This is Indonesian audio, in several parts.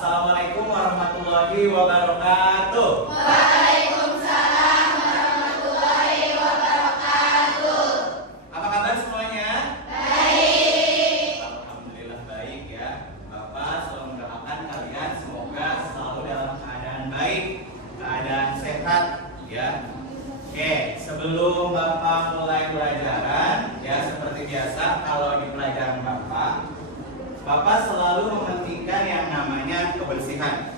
Assalamualaikum warahmatullahi wabarakatuh. Waalaikumsalam warahmatullahi wabarakatuh. Apa kabar semuanya? Baik. Alhamdulillah baik ya. Bapak selalu mendoakan kalian semoga selalu dalam keadaan baik, keadaan sehat ya. Oke, sebelum Bapak mulai pelajaran ya, seperti biasa kalau di pelajaran Bapak selalu mementingkan yang namanya kebersihan.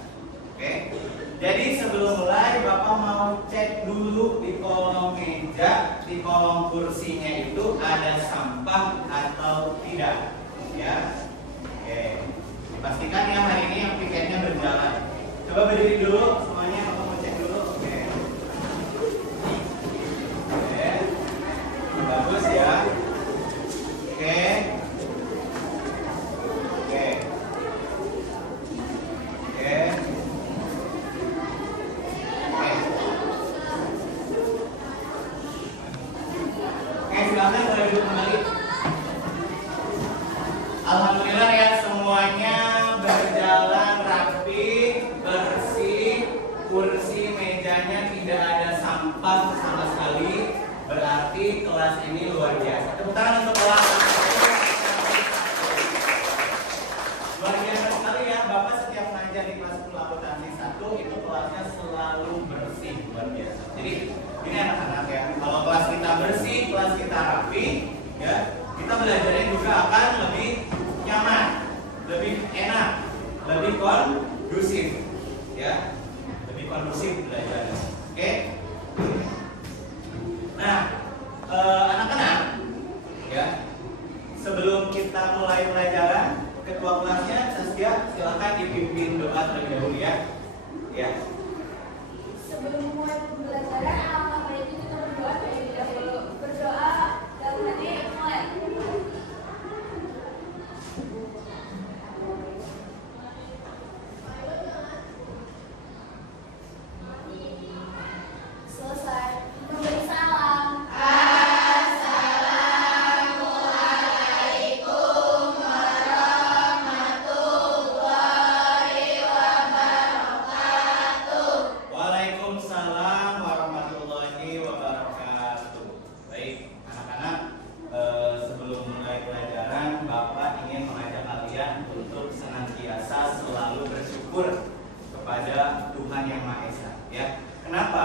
Oke. Jadi sebelum mulai Bapak mau cek dulu di kolom meja, di kolom kursinya itu ada sampah atau tidak. Ya. Oke. Dipastikan ya hari ini yang piketnya berjalan. Coba berdiri dulu semuanya, Bapak mau cek dulu. Oke. Oke. Bagus ya. Oke. Silakan mulai dulu kembali. Alhamdulillah ya, semuanya berjalan rapi, bersih, kursi mejanya tidak ada sampah sama sekali. Berarti kelas ini luar biasa. Tepuk tangan untuk kelas. Luar biasa sekali ya, Bapak setiap ngajar di kelas 10 akuntansi 1 itu kelasnya selalu bersih, luar biasa. Jadi ini anak-anak ya, kalau kelas kita bersih, kelas kita rapi, ya, kita belajarnya juga akan lebih nyaman, lebih enak, lebih kondusif, ya, lebih kondusif belajarnya. Oke? Nah, anak-anak, ya, sebelum kita mulai pelajaran, ketua kelasnya Saskia, silakan dipimpin doa terlebih dahulu ya. Ya. Sebelum mulai pembelajaran, alangkah baiknya kita berdoa terlebih dahulu. Berdoa dalam hati mulai. Selesai. Memberi salam. Assalamualaikum warahmatullahi wabarakatuh. Waalaikumsalam warahmatullahi wabarakatuh. Baik, anak-anak, sebelum mulai pelajaran, Bapak ingin mengajak kalian untuk senantiasa selalu bersyukur kepada Tuhan Yang Maha Esa. Ya, kenapa?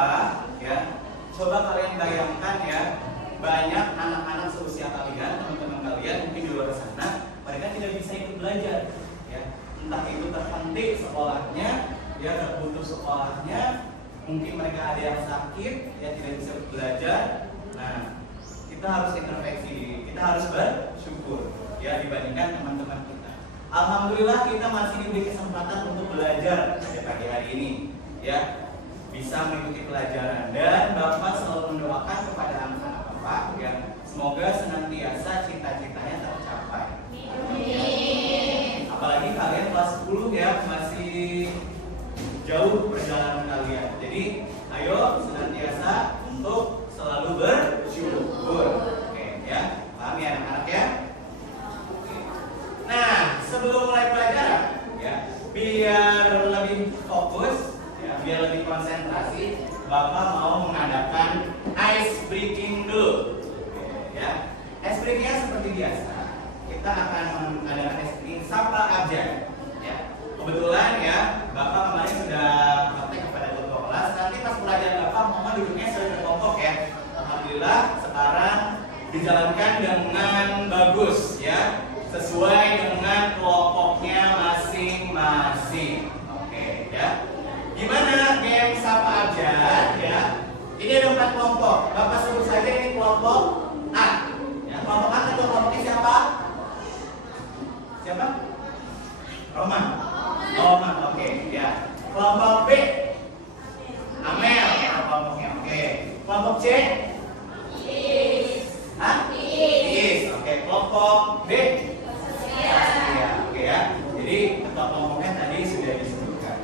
Ya, coba kalian bayangkan ya, banyak anak-anak seusia kalian, teman-teman kalian mungkin di luar sana, mereka tidak bisa ikut belajar. Ya, entah itu terhenti sekolahnya, ya terputus sekolahnya, mungkin mereka ada yang sakit, ya tidak bisa belajar. Nah, kita harus introspeksi diri, kita harus bersyukur ya dibandingkan teman-teman kita. Alhamdulillah kita masih diberi kesempatan untuk belajar pada pagi hari ini, ya bisa mengikuti pelajaran, dan Bapak selalu mendoakan kepada anak-anak Bapak ya semoga senantiasa cita-citanya tercapai. Amin. Apalagi kalian kelas 10 ya, masih jauh perjalanan kalian. Jadi ayo senantiasa untuk selalu bersyukur. Oke ya, paham ya anak-anak ya? Oke. Nah, sebelum mulai pelajaran ya, biar lebih fokus ya, biar lebih konsentrasi, Bapak mau mengadakan ice breaking dulu. Oke, ya. Ice breakingnya seperti biasa. Kita akan mengadakan ice breaking sapa abjad. Ya. Kebetulan ya, Bapak kemarin sudah praktek kepada ketua kelas. Nanti pas pelajaran Bapak, mohon duduknya sesuai berkelompok ya. Alhamdulillah sekarang dijalankan dengan bagus ya, sesuai dengan kelompoknya masing-masing. Oke ya. Gimana game sapa abjad ya? Ini ada 4 kelompok. Bapak sebut saja ini kelompok A. Ya, kelompok A itu kelompoknya siapa? Siapa? Roman. Roman, oke ya. Kelompok B. Amel ya kelompoknya. Oke. Kelompok C. Hah? Is. Oke. Kelompok B. Ya, oke ya. Jadi ketua kelompoknya tadi sudah disebutkan.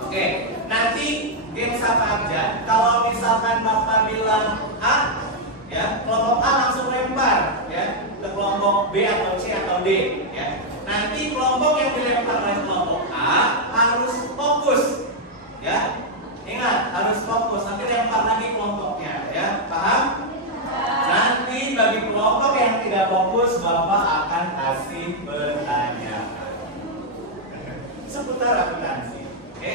Oke. Nanti game sapa abjad, kalau misalkan Bapak bilang A, ya kelompok A langsung lempar ya ke kelompok B atau C atau D, ya. Nanti kelompok yang dilempar oleh kelompok A harus fokus, ya. Ingat, harus fokus. Nanti lempar lagi kelompoknya, ya. Paham? Nanti bagi kelompok yang tidak fokus, Bapak akan kasih pertanyaan seputar akuntansi. Oke?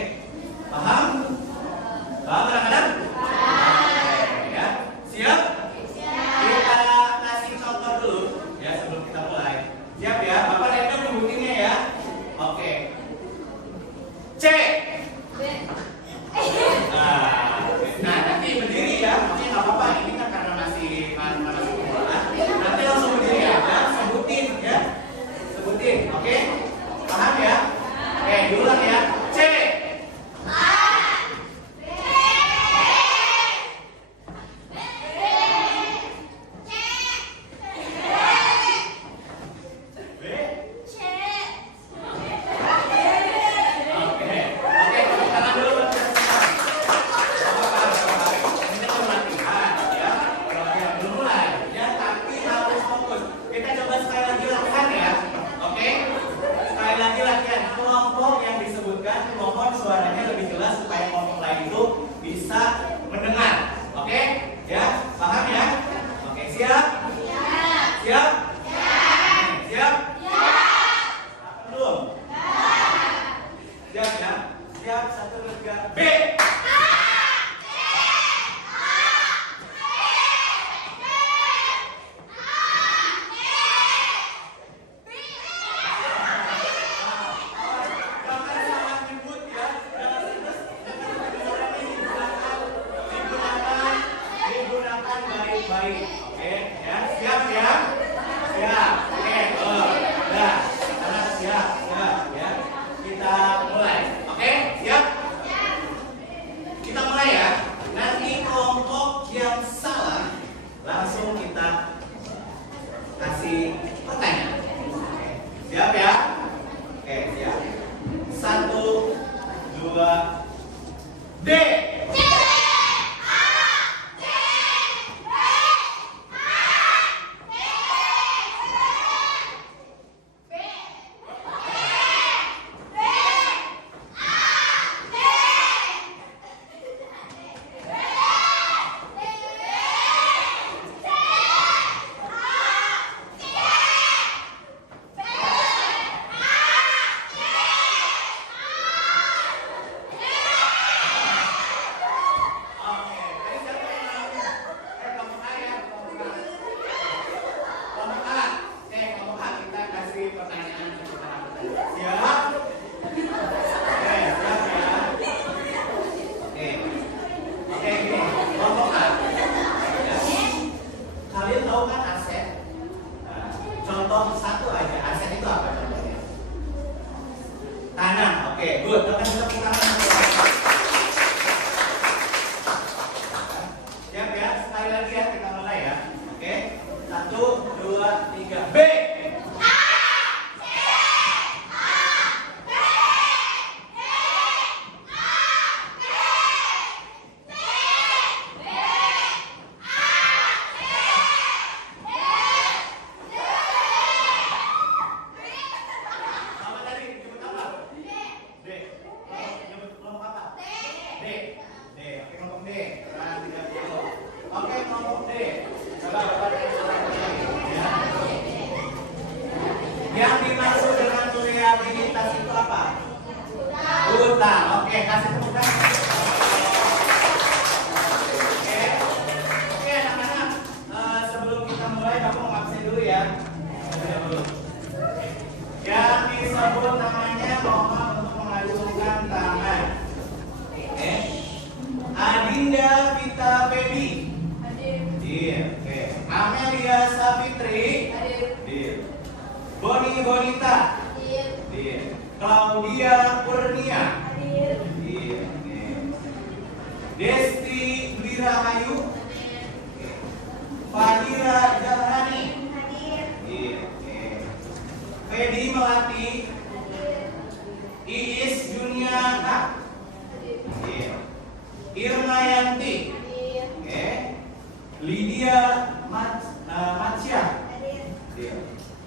Paham? Paham anak-anak? Ya. Siap? Kita kasih contoh dulu ya sebelum kita mulai. Siap ya? Bapak random nyebutinnya ya. Oke. C. Nah, nanti berdiri ya. Maksudnya nggak apa-apa. Ini kan karena masih pembukaan. Nanti langsung berdiri ya. Sebutin ya. Sebutin. Oke? Paham ya? Oke, diulang ya. C.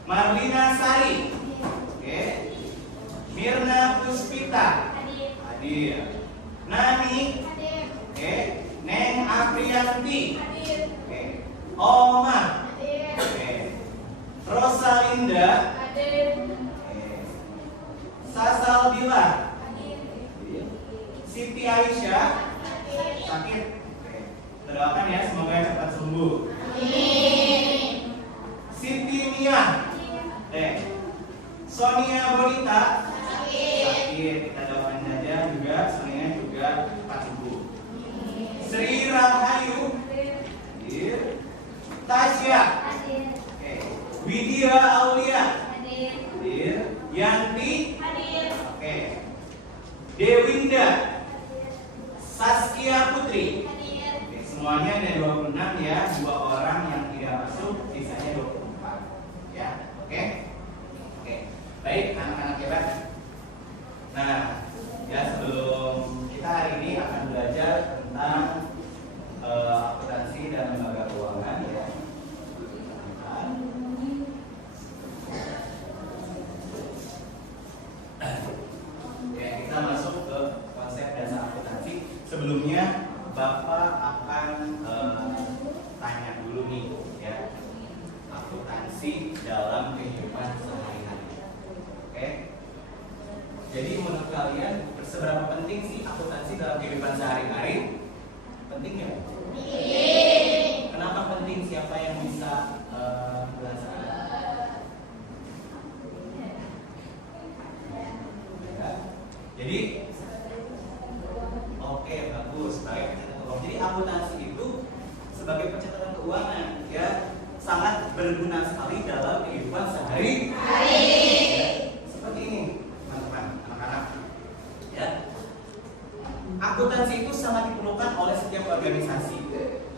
Marlina Sari. Oke. Mirna Puspita. Hadir. Nani. Oke. Neng Aprianti. Oke. Oma. Oke. Rosalinda. Oke. Sasaldila. Siti Aisyah. Sakit. Oke. Kita doakan ya semoga cepat sembuh. Siti Nia. Sonia Bonita. Sakit. Kita doakan saja juga Sonia juga cepat sembuh. Sri Rahayu. Hadir. Tasya. Oke. Widya Aulia. Hadir. Yanti. Oke. Dewinda. Saskia Putri. Oke, semuanya ada 26 ya, 2 orang yang tidak masuk, sisanya 24. Ya, oke? Oke. Baik, anak-anak hebat. Nah, ya sebelum kita hari ini akan belajar tentang akuntansi dan lembaga keuangan ya. Ya, kita masuk ke konsep dasar akuntansi. Sebelumnya Bapak akan tanya dulu nih ya, akuntansi dalam kehidupan sehari-hari. Oke? Jadi menurut kalian seberapa penting sih akuntansi dalam kehidupan sehari-hari? Penting ya? Kenapa penting? Siapa yang bisa menjelaskan? Ya. Jadi oke, bagus, baik. Jadi akuntansi itu sebagai pencatatan keuangan ya sangat berguna sekali dalam kehidupan sehari-hari. Ya, seperti ini, teman-teman, anak-anak. Ya, akuntansi itu sangat diperlukan oleh setiap organisasi,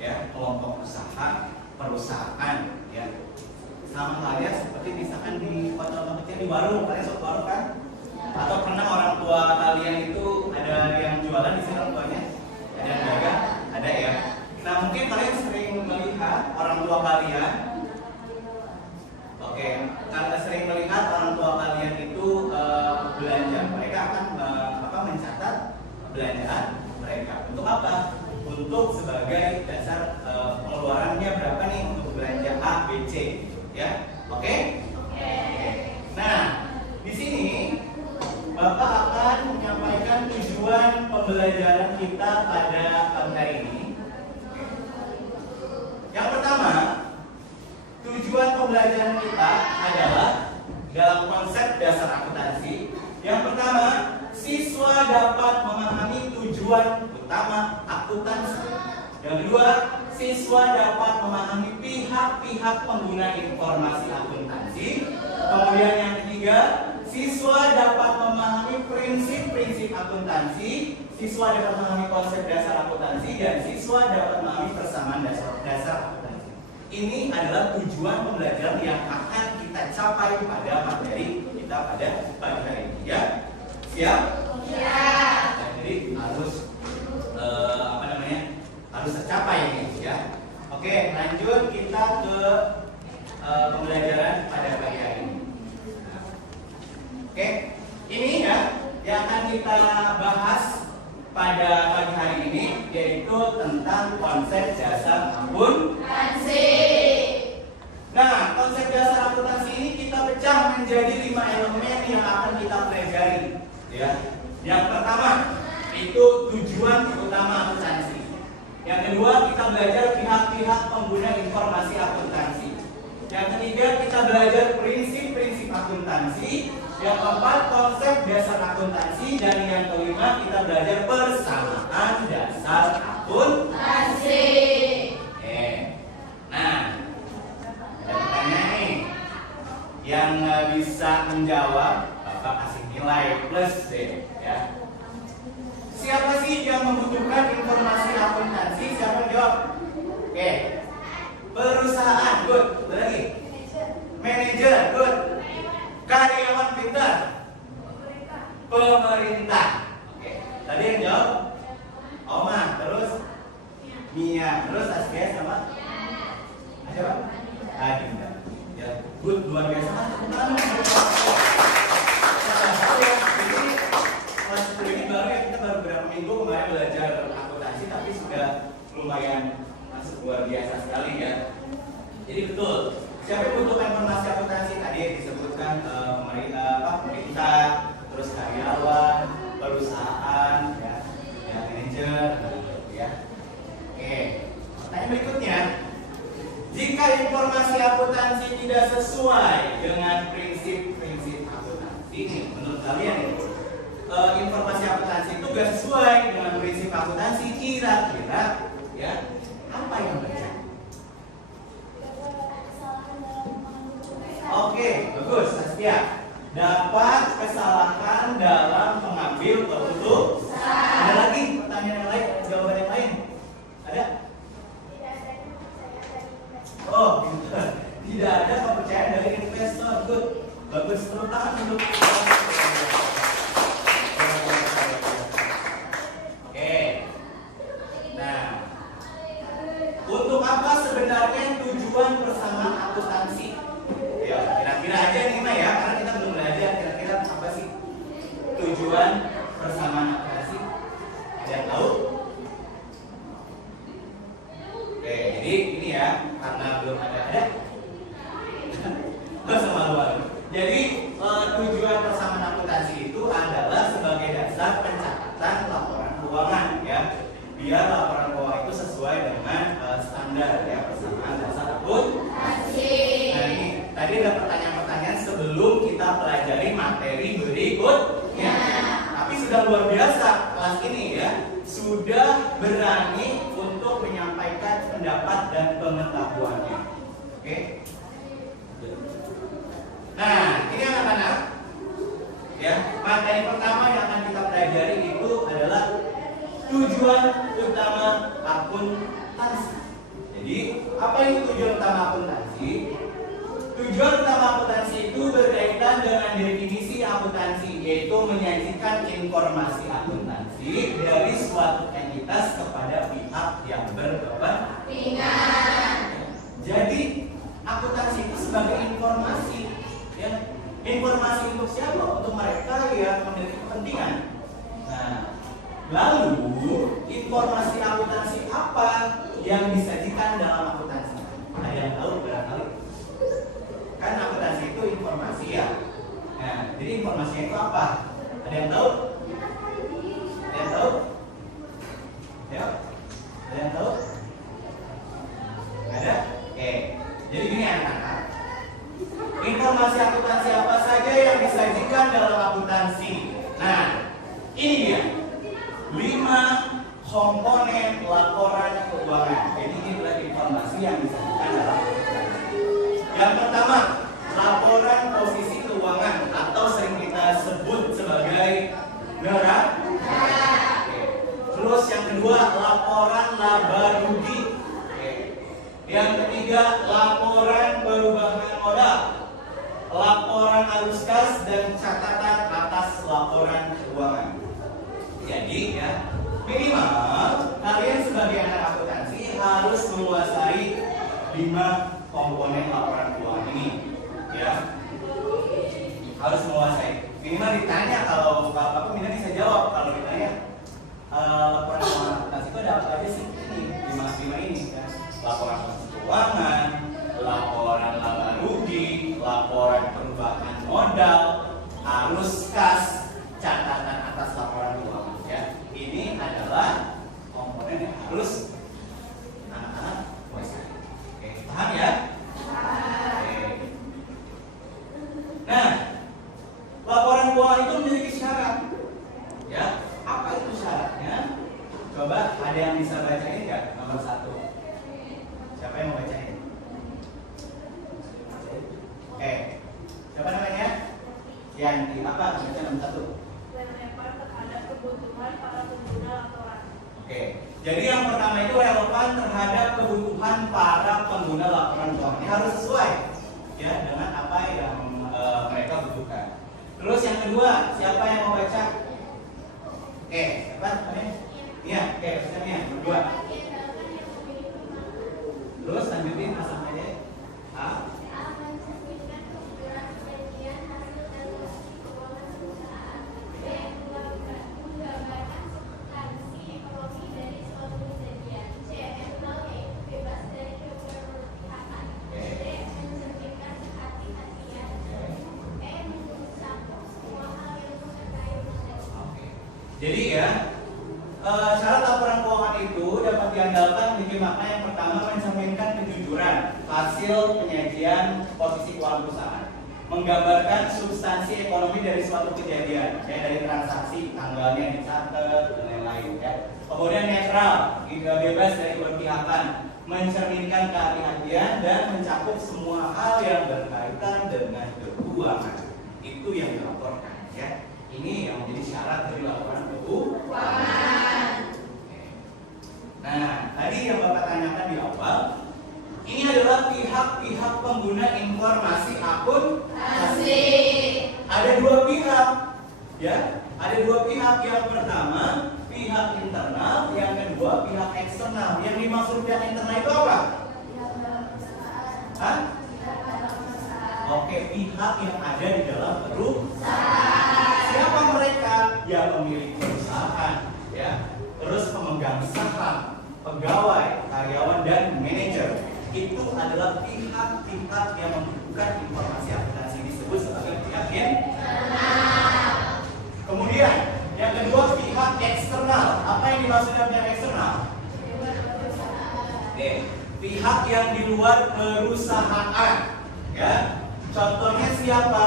ya, kelompok usaha, perusahaan, ya. Sama halnya seperti misalkan di contoh kecil di warung, kalian suka warung kan? Atau pernah orang tua kalian itu ada yang jualan di sini orang tuanya? Ada yang dagang? Ada ya? Nah mungkin kalian sering melihat orang tua kalian. Oke, karena sering melihat orang tua kalian itu belanja. Mereka akan mencatat belanjaan mereka. Untuk apa? Untuk sebagai dasar pengeluarannya berapa nih untuk belanja A, B, C. Ya, oke? Nah, di sini Bapak akan menyampaikan tujuan pembelajaran kita pada pagi hari ini. Yang pertama, tujuan pembelajaran kita adalah dalam konsep dasar akuntansi. Yang pertama, siswa dapat memahami tujuan utama akuntansi. Yang kedua, siswa dapat memahami pihak-pihak pengguna informasi akuntansi. Kemudian yang ketiga, siswa dapat memahami prinsip-prinsip akuntansi, siswa dapat memahami konsep dasar akuntansi, dan siswa dapat memahami persamaan dasar akuntansi. Ini adalah tujuan pembelajaran yang akan kita capai pada materi kita pada pagi hari ini. Ya, siap? Siap. Nah, jadi harus harus tercapai ini. Ya. Oke, lanjut kita ke pembelajaran pada pagi hari ini. Oke, ini ya yang akan kita bahas pada pagi hari ini yaitu tentang konsep dasar akuntansi. Nah, konsep dasar akuntansi ini kita pecah menjadi 5 elemen yang akan kita pelajari. Ya, yang pertama itu tujuan utama akuntansi. Yang kedua kita belajar pihak-pihak pengguna informasi akuntansi. Yang ketiga kita belajar prinsip-prinsip akuntansi. Yang keempat konsep dasar akuntansi. Dan yang kelima kita belajar persamaan dasar akuntansi. Nah, ada pertanyaan nih. Yang bisa menjawab Bapak kasih nilai plus deh ya. Siapa sih yang membutuhkan informasi akuntansi? Siapa yang jawab? Oke. Perusahaan, good. Lagi. Manajer, good. Karyawan pintar. Pemerintah. Oke. Tadi yang jawab Oma, terus Mia, terus Askia sama siapa? Adinda. Ya, good, luar biasa. terus karyawan, perusahaan, ya, manajer, ya. Oke, pertanyaan berikutnya, jika informasi akuntansi tidak sesuai dengan prinsip-prinsip akuntansi, ini menurut kalian ini, informasi akuntansi itu gak sesuai dengan prinsip akuntansi, kira-kira, ya, apa yang terjadi? Oke, bagus, Saskia. Dapat kesalahan dalam mengambil keputusan. Ada lagi pertanyaan yang lain, jawaban yang lain? Ada? Oh, tidak ada kepercayaan dari investor. Good, bagus. Tepuk tangan untuk. Oke. Nah, untuk apa sebenarnya tujuan persamaan akuntansi? Ya, kira-kira aja nih Mah ya, karena kita belum belajar. Kira-kira apa sih tujuan persamaan akuntansi? Ada yang tahu? Oke, jadi ini ya, karena belum ada. Malu-malu. Jadi tujuan persamaan akuntansi itu adalah sebagai dasar pencatatan laporan keuangan, ya. Biar laporan keuangan itu sesuai dengan standar, ya, persamaan dasar akuntansi. Nah ini tadi ada pertanyaan-pertanyaan sebelum kita pelajari materi berikutnya. Tapi sudah luar biasa kelas ini, ya. Sudah berani untuk menyampaikan pendapat dan pengetahuannya. Oke. Nah, ini anak-anak, ya, materi pertama yang akan kita pelajari itu adalah tujuan utama akuntansi. Jadi, apa itu tujuan utama akuntansi? Tujuan utama akuntansi itu berkaitan dengan definisi akuntansi, yaitu menyajikan informasi akuntansi dari suatu entitas kepada pihak yang berkepentingan. Jadi, akuntansi itu sebagai informasi, ya, informasi untuk siapa? Untuk mereka yang memiliki kepentingan. Nah, lalu informasi akuntansi apa yang disajikan dalam akuntansi? Ada yang tahu barangkali? Kan akuntansi itu informasi, ya. Nah, jadi informasinya itu apa? Ada yang tahu? Ada yang tahu? Ya? Ada yang tahu? Ada? Oke. Jadi gini anak-anak. Informasi akuntansi apa saja yang disajikan dalam akuntansi? Nah, ini dia 5 komponen laporan keuangan. Jadi ini adalah informasi yang disajikan dalam akuntansi. Yang pertama, laporan posisi keuangan atau sering kita sebut sebagai neraca. Terus yang kedua, laporan laba rugi. Yang ketiga, laporan perubahan modal, laporan arus kas, dan catatan atas laporan keuangan. Jadi ya, minimal kalian sebagai anak akuntansi harus menguasai 5 komponen laporan keuangan ini, ya. Harus menguasai. Minimal ditanya, kalau aku minimal bisa jawab. Kalau ditanya laporan keuangan akuntansi itu ada apa aja sih? Ini 5 ini, ya. Laporan keuangan, laporan laba rugi, laporan perubahan modal, arus kas, catatan atas laporan keuangan, ya. Ini adalah komponen yang harus anak-anak kuasai. Oke, paham ya? Oke. Nah, laporan keuangan itu memiliki syarat, ya. Apa itu syaratnya? Coba ada yang bisa bacain nggak? Nomor 1. Siapa yang mau bacain? Oke. Siapa namanya? Yanti. Apa? Baca nomor 1. Relevan terhadap kebutuhan para pengguna laporan. Oke. Jadi yang pertama itu relevan terhadap kebutuhan para pengguna laporan keuangan. Ini harus sesuai, ya, dengan apa yang mereka butuhkan. Terus yang kedua, siapa yang mau baca? Oke, siapa namanya? Iya, oke, bacaannya berdua. Terus lanjutin asal aja. A. Jadi ya, syarat laporan keuangan itu dapat diandalkan memiliki makna yang pertama mencerminkan kejujuran hasil penyajian posisi keuangan perusahaan, menggambarkan substansi ekonomi dari suatu kejadian, ya, dari transaksi, tanggalnya dicatat dan lain-lain. Ya. Kemudian netral, bebas dari keberpihakan, mencerminkan kehati-hatian dan mencakup semua hal yang berkaitan dengan keuangan. Itu yang dilaporkan. Ya. Ini yang menjadi syarat dari laporan keuangan. Nah, tadi yang Bapak tanyakan di awal, ini adalah pihak-pihak pengguna informasi akuntansi. Ada dua pihak, ya. Ada dua pihak. Yang pertama pihak internal, yang kedua pihak eksternal. Yang dimaksud pihak internal itu apa? Hah? Oke, pihak yang ada di dalam perusahaan. Siapa mereka? Ya, pemilik perusahaan, ya. Terus pemegang saham, pegawai, karyawan dan manajer. Itu adalah pihak-pihak yang membutuhkan informasi akuntansi, disebut sebagai pihak internal. Kemudian yang kedua pihak eksternal. Apa yang dimaksud dengan pihak eksternal? Pihak yang di luar perusahaan. Ya, contohnya siapa?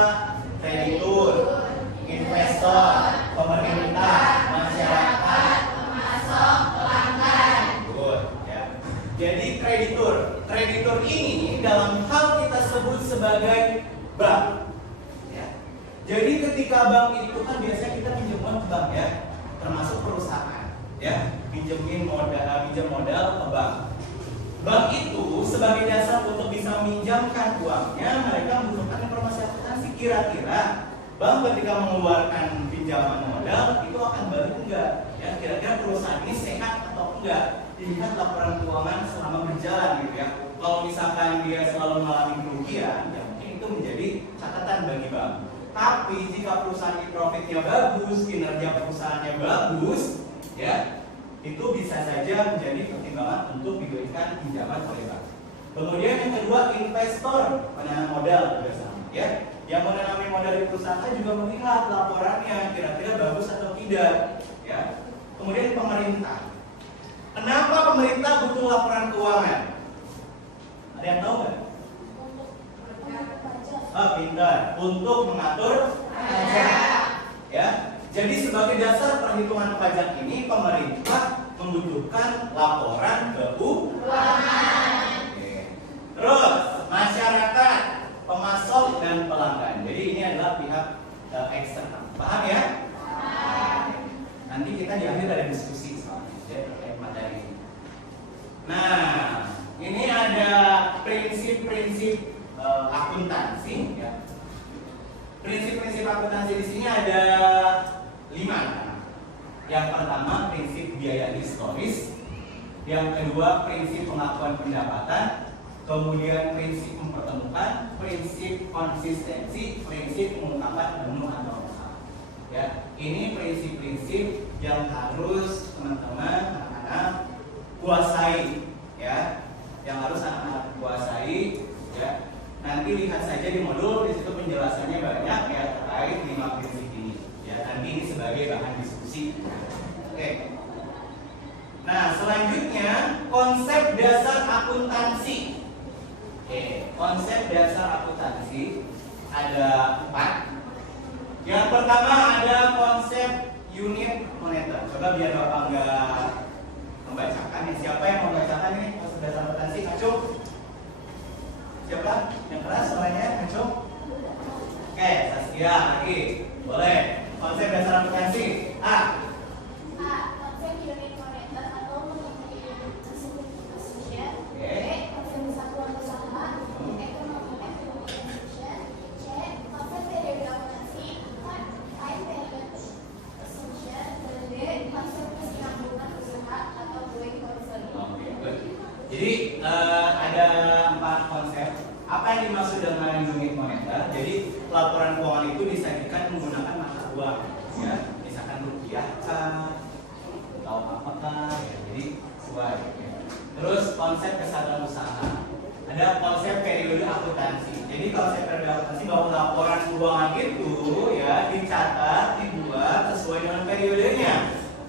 Kreditur, investor, pemerintah, masyarakat, pemasok, pelanggan. Good, ya. Jadi kreditur ini dalam hal kita sebut sebagai bank. Ya. Jadi ketika bank itu kan biasanya kita pinjam uang ke bank, ya, termasuk perusahaan, ya, pinjam modal ke bank. Bank itu sebagai dasar untuk bisa meminjamkan uangnya, mereka membutuhkan informasi akuntansi. Kira-kira bank ketika mengeluarkan pinjaman modal itu akan balik enggak? Ya, kira-kira perusahaan ini sehat atau enggak? Dilihat laporan keuangan selama berjalan, gitu ya. Kalau misalkan dia selalu mengalami kerugian, ya mungkin itu menjadi catatan bagi bank. Tapi jika perusahaan ini profitnya bagus, kinerja perusahaannya bagus, ya, itu bisa saja menjadi pertimbangan untuk diberikan pinjaman oleh bank. Kemudian yang kedua investor, penanam modal bersama, ya. Yang menanami modal di perusahaan juga melihat laporannya kira-kira bagus atau tidak, ya. Kemudian pemerintah. Kenapa pemerintah butuh laporan keuangan? Ada yang tahu nggak? Pintar. Untuk mengatur pajak, ya. Jadi sebagai dasar perhitungan pajak ini pemerintah membutuhkan laporan keuangan. Terus masyarakat, pemasok dan pelanggan. Jadi ini adalah pihak eksternal. Paham ya? Nanti kita di akhir ada diskusi soal terkait materi ini. Nah, ini ada prinsip-prinsip akuntansi. Ya. Prinsip-prinsip akuntansi di sini ada 5. Yang pertama prinsip biaya historis, yang kedua prinsip pengakuan pendapatan, kemudian prinsip mempertemukan, prinsip konsistensi, prinsip mengungkapkan menu atau usaha. Ya, ini prinsip-prinsip yang harus teman-teman anak-anak kuasai, ya, yang harus anak-anak kuasai, ya. Nanti lihat saja di modul, di situ penjelasannya banyak, ya, terkait 5 prinsip ini. Ya, nanti ini sebagai bahan diskusi. Oke. Nah, selanjutnya konsep dasar akuntansi. Konsep dasar akuntansi ada 4. Yang pertama ada konsep unit moneter. Coba biar Bapak nggak membacakan. Siapa yang membacakan ini konsep dasar akuntansi? Acung. Siapa? Yang keras suaranya, Acung. Oke, Saskia lagi. Boleh. Konsep dasar akuntansi. A. Konsep unit moneter atau mengikuti tersebut asumsi. B. Konsep kesatuan usaha. Ekonomi Indonesia. C. Konsep periode akuntansi. Time period assumption. Dan D. Konsep kesinambungan usaha atau going concern. Oke, good. Jadi ada 4 konsep. Apa yang dimaksud dengan unit moneter? Jadi laporan keuangan itu disajikan menggunakan mata uang, ya, misalkan rupiah kah, atau apakah, ya, jadi sesuai. Ya. Terus konsep kesatuan usaha. Ada konsep periode akuntansi. Jadi konsep periode akuntansi bahwa laporan keuangan itu, ya, dicatat, dibuat sesuai dengan periodenya.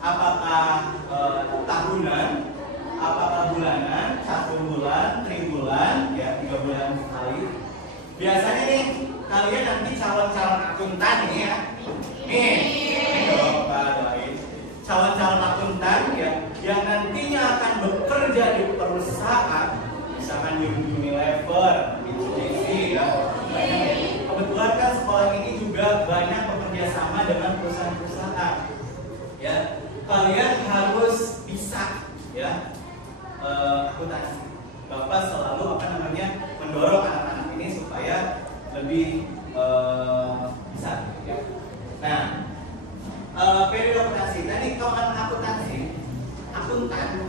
Apakah tahunan, apakah bulanan, 1 bulan, triwulan, ya 3 bulan sekali. Biasanya nih kalian nanti calon-calon akuntan ini ya. Nih, doain. Calon-calon akuntan ya yang nantinya akan bekerja di perusahaan, misalkan di Unilever, Mitsubishi ya. Kebetulan kan sekolah ini juga banyak bekerja sama dengan perusahaan-perusahaan. Ya, kalian harus bisa ya akuntansi. Bapak selalu mendorong anak-anak ini supaya lebih bisa ya. Nah, periode akuntansi tadi, kalau anak akuntan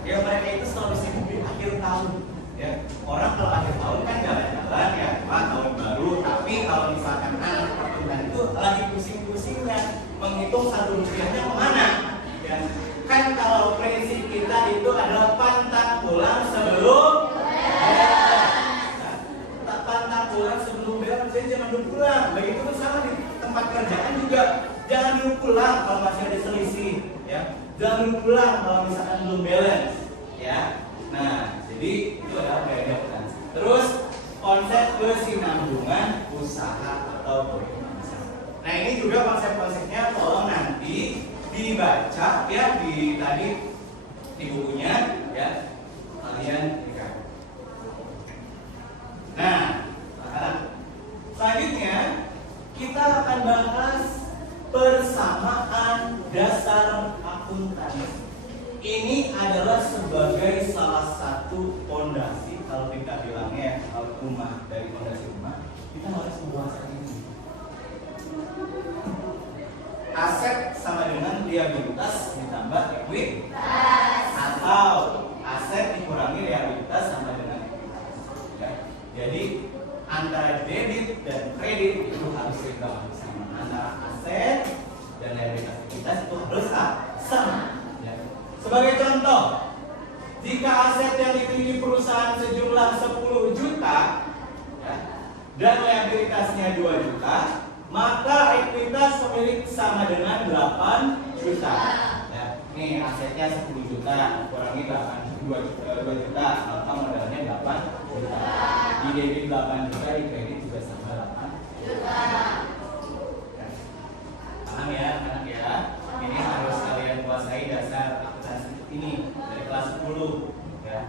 ya mereka itu selalu sibuk di akhir tahun ya. Orang kalau akhir tahun kan jalan-jalan ya, tahun baru. Tapi kalau misalkan anak akuntan itu lagi pusing-pusingnya menghitung 1 rupiahnya kemana ya. Kan kalau prinsip kita itu adalah pantang pulang sebelum pantang pulang sebelum beres. Jadi jangan dulu pulang. Begitu pun sama di tempat kerjaan juga, jangan dulu pulang kalau masih ada selisih ya. Jangan dulu pulang kalau misalkan belum balance ya. Nah, jadi itu adalah periode akuntansi. Terus konsep kesinambungan usaha atau berusaha. Nah, ini juga konsep-konsepnya tolong nanti dibaca ya di bukunya ya, kalian lihat. Nah, selanjutnya kita akan bahas persamaan dasar akuntansi. Ini adalah sebagai salah satu fondasi, kalau kita bilangnya rumah, dari fondasi rumah, kita harus menguasai ini. Aset sama dengan liabilitas ditambah ekuitas, atau aset dikurangi liabilitas sama dengan ekuitas ya. Jadi antara debit dan kredit itu harus seimbang, antara aset dan liabilitas ekuitas itu harus sama ya. Sebagai contoh, jika aset yang dimiliki perusahaan sejumlah 10 juta ya, dan liabilitasnya 2 juta, maka ekuitas pemilik sama dengan 8 juta. Ya, nih asetnya 10 juta, kurangi 2 juta, maka modalnya 8 juta. Di debit 8 juta, di kredit juga sama 8 juta. Ya. Paham ya, anak ya? Ini harus kalian kuasai dasar akuntansi ini dari kelas 10 ya.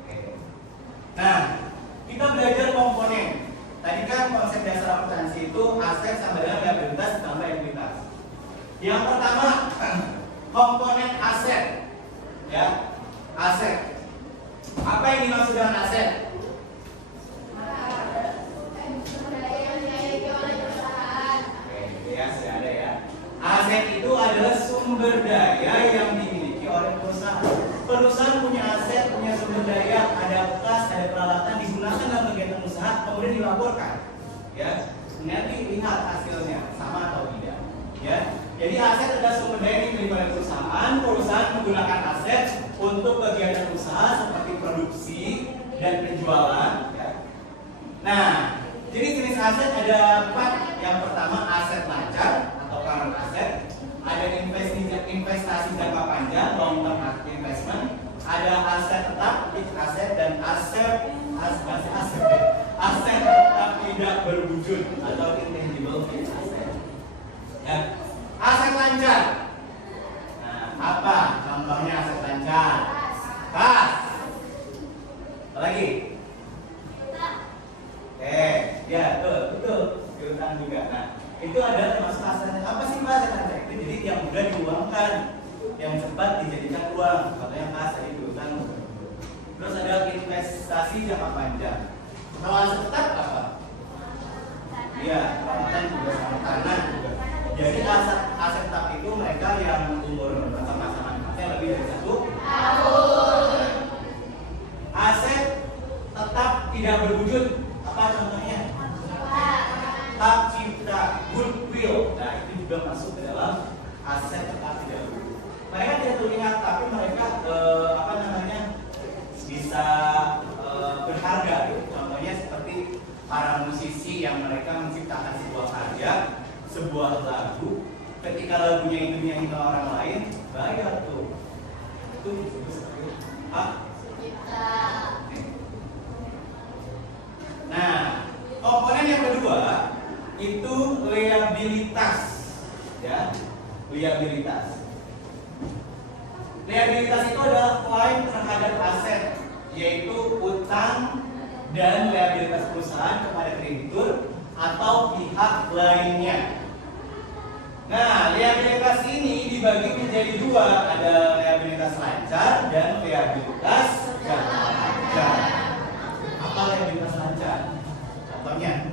Oke. Nah, kita belajar komponen. Tadi kan konsep dasar akuntansi itu aset sama dengan liabilitas ditambah ekuitas. Yang pertama, komponen aset. Ya, aset. Apa yang dimaksud dengan aset? Oke, ya sudah ada ya. Aset itu adalah sumber daya yang dimiliki oleh perusahaan. Perusahaan punya aset, punya sumber daya, ada kas, ada peralatan digunakan dalam kegiatan usaha, kemudian dilaporkan. Ya, nanti lihat hasilnya sama atau tidak. Ya, jadi aset adalah sumber daya yang dimiliki oleh perusahaan. Perusahaan menggunakan aset untuk kegiatan usaha seperti produksi dan penjualan. Ya. Nah, jadi jenis aset ada 4. Yang pertama aset lancar atau current asset. Ada investasi jangka panjang, long term investment. Ada aset tetap, fixed asset, dan aset tetap tidak berwujud atau intangible fixed asset. Ya. Aset lancar. Nah, apa contohnya aset lancar? Kas. Apa lagi? Ya betul, piutang juga. Nah, itu adalah termasuk aset. Apa sih Pak aset lancar? Itu jadi yang mudah diuangkan, yang cepat dijadikan uang. Contohnya kas, tadi piutang. Terus ada investasi jangka panjang. Kalau aset tetap apa? Iya, perawatan juga sama tanah juga. Jadi aset tetap itu mereka yang umur masa manfaatnya lebih dari 1 tahun. Aset tetap tidak berwujud. Apa contohnya? Hak cipta, goodwill. Nah, itu juga masuk ke dalam aset tetap tidak berwujud. Mereka tidak terlihat, tapi mereka bisa berharga. Contohnya seperti para musisi yang mereka menciptakan sebuah karya, sebuah lagu ketika lagunya itu nyanyi orang lain, bayar tuh. Itu disebut sebagai hak cipta. Nah, komponen yang kedua itu liabilitas, ya, liabilitas. Liabilitas itu adalah klaim terhadap aset, yaitu utang dan liabilitas perusahaan kepada kreditur atau pihak lainnya. Nah, liabilitas ini dibagi menjadi dua, ada liabilitas lancar dan liabilitas jangka panjang. Apa liabilitas lancar? Contohnya,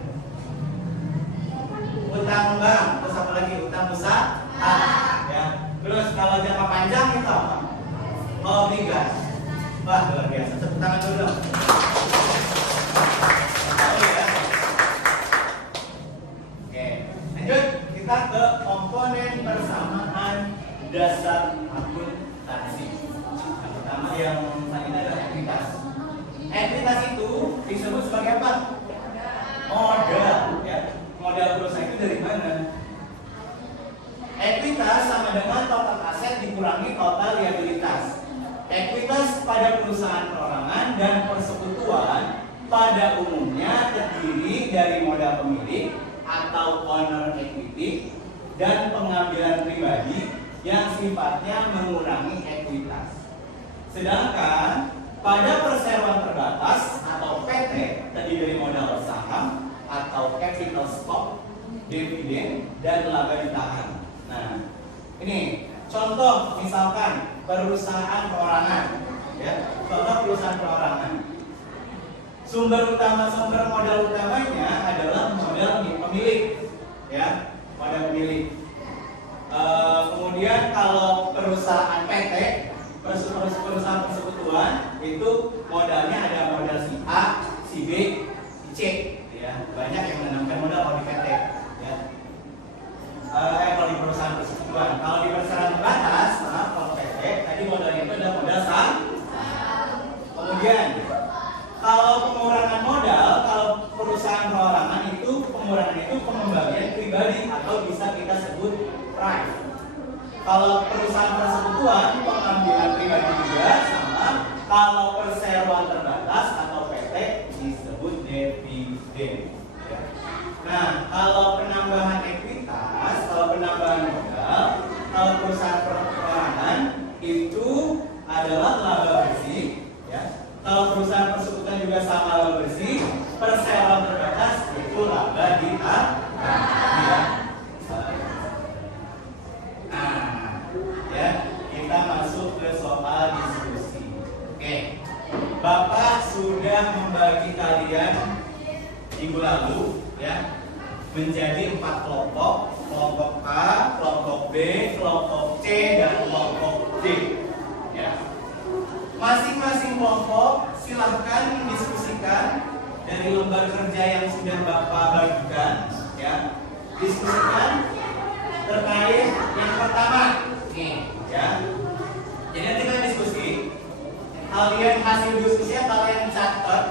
utang bank, terus apa lagi? Utang usaha, ya. Terus kalau jangka panjang itu apa? Obligasi. Wah, luar biasa. Tepuk tangan dulu dong. Oke, lanjut kita ke komponen persamaan dasar akuntansi. Yang pertama yang tadi adalah ekuitas. Ekuitas itu disebut sebagai apa? Modal, ya. Modal perusahaan itu dari mana? Ekuitas sama dengan total aset dikurangi total liabilitas. Ekuitas pada perusahaan perorangan dan persekutuan pada umumnya terdiri dari modal pemilik atau owner equity dan pengambilan pribadi yang sifatnya mengurangi ekuitas. Sedangkan pada perseroan terbatas atau PT terdiri dari modal saham atau capital stock, dividen dan laba ditahan. Nah, ini contoh misalkan perusahaan perorangan, ya, contoh perusahaan perorangan. Sumber modal utamanya adalah modal pemilik, ya, modal pemilik. Kemudian kalau perusahaan PT, perusahaan persekutuan itu modalnya ada modal si A, si B, si C, ya. Banyak yang menanamkan modal kalau di PT, ya. Kalau di perusahaan persekutuan, kalau di perseroan terbatas, kalau PT tadi modalnya itu adalah modal saham. Kemudian kalau pengurangan modal, kalau perusahaan perorangan itu pengurangan itu pengembalian pribadi atau bisa kita sebut prime. Kalau perusahaan persekutuan pengambilan pribadi juga sama. Kalau perseroan terbatas atau PT disebut dividen. Nah, kalau penambahan ekuitas, kalau penambahan modal, kalau perusahaan perorangan itu adalah laba bersih, ya. Kalau perusahaan persekutuan juga sama laba bersih, perseroan terbatas itu laba ditahan, ya. Nah, ya, kita masuk ke soal diskusi. Oke, Bapak sudah membagi kalian minggu lalu, ya, menjadi 4 kelompok, kelompok A, kelompok B, kelompok C, dan kelompok D, ya. Masing-masing kelompok silahkan diskusikan dari lembar kerja yang sudah Bapak bagikan, ya. Diskusikan terkait yang pertama, nih, ya. Jadi nanti kita diskusi. Kalian hasil diskusinya kalian catat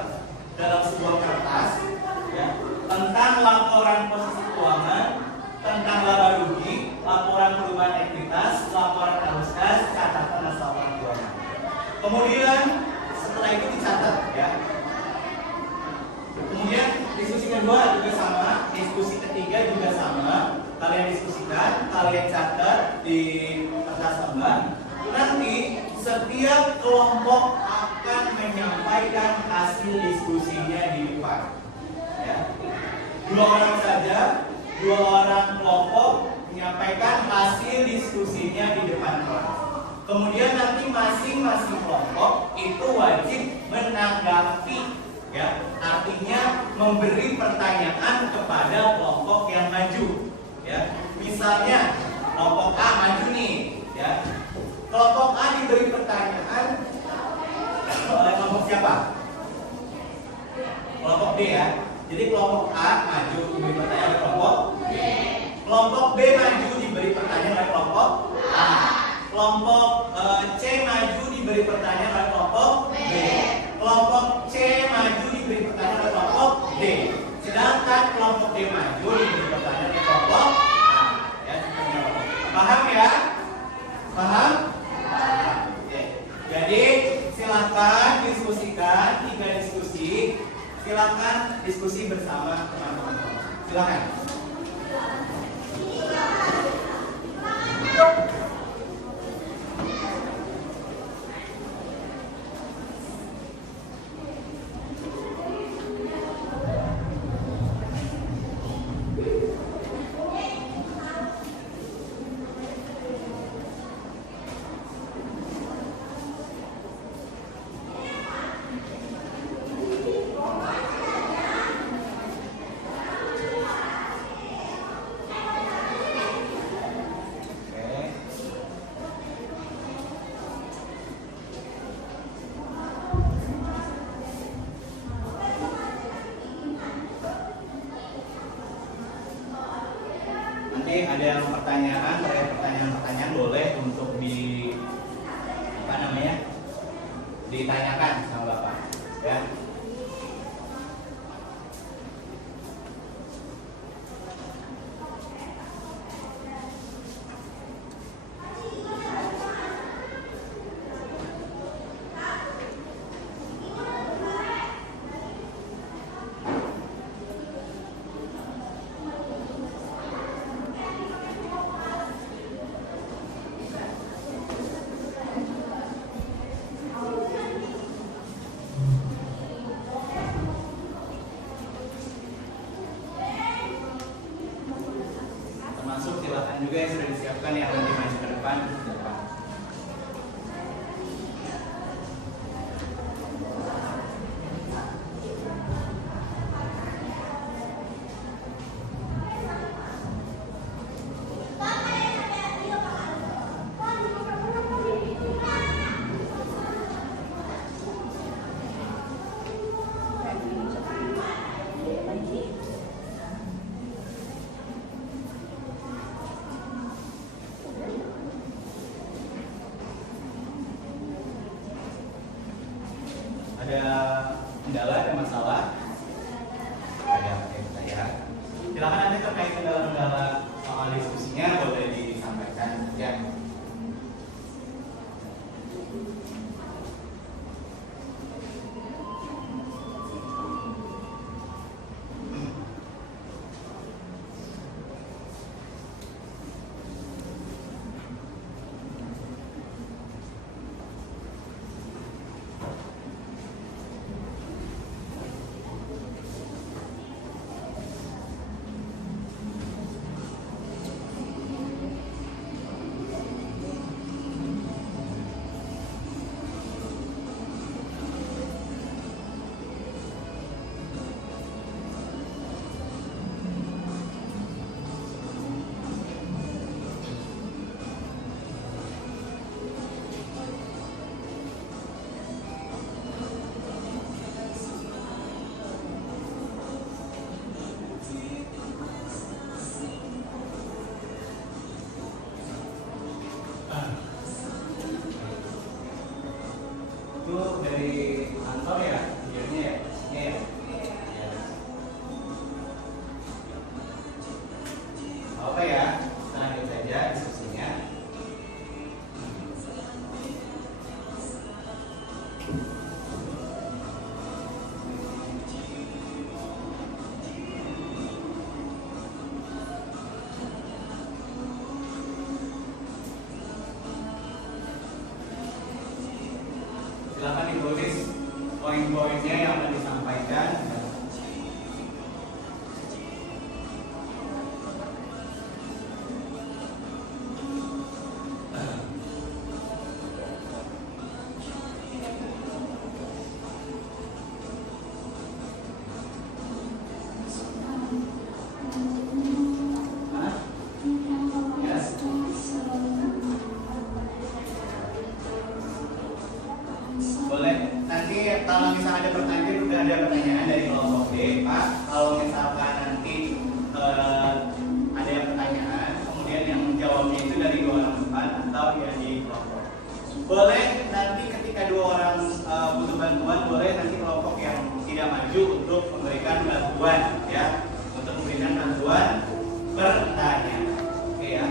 dalam sebuah kertas, ya, tentang laporan posisi keuangan, tentang laba rugi, laporan perubahan ekuitas, laporan arus kas, catatan hasil laporan keuangan. Kemudian setelah itu dicatat, ya. Kemudian diskusi kedua juga sama, diskusi ketiga juga sama. Kalian diskusikan, kalian catat di kertas lembar. Nanti setiap kelompok akan menyampaikan hasil diskusinya di depan, ya. 2 orang saja, 2 orang kelompok menyampaikan hasil diskusinya di depan kelas. Kemudian nanti masing-masing kelompok itu wajib menanggapi, ya. Artinya memberi pertanyaan kepada kelompok yang maju, ya. Misalnya kelompok A maju nih, ya. Kelompok A diberi pertanyaan oleh kelompok siapa? Kelompok B, ya. Jadi kelompok A maju diberi pertanyaan oleh kelompok B. Kelompok B maju diberi pertanyaan oleh kelompok A. Kelompok C maju diberi pertanyaan oleh kelompok B. Kelompok C maju diberi pertanyaan oleh kelompok D. Sedangkan kelompok D maju diberi pertanyaan oleh kelompok A. Ya, nanti ada yang pertanyaan, terkait pertanyaan-pertanyaan boleh untuk ditanyakan sama Bapak, ya. Termasuk silakan juga yang sudah disiapkan yang nanti maju ke depan. Ada kendala, ada masalah? Ada, oke, saya. Silakan nanti terkait kendala-kendala soal diskusinya boleh disampaikan, ya. Itu dari kantor ya, videonya ya, ya. Ya. Apa ya, kita lanjut saja diskusinya. Silakan ditulis poin-poinnya yang akan disampaikan. Boleh, nanti kalau misalnya ada pertanyaan, udah ada pertanyaan dari kelompok D, Pak. Kalau misalkan nanti ada yang pertanyaan, kemudian yang menjawabnya itu dari 2 orang depan atau yang di kelompok. Boleh nanti ketika 2 orang butuh bantuan, boleh nanti kelompok yang tidak maju untuk memberikan bantuan, ya, untuk memberikan bantuan bertanya, oke ya.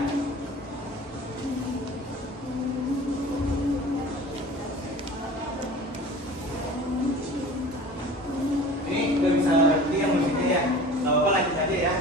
Udah bisa ngerti yang musiknya ya, nggak apa-apa lanjut aja ya.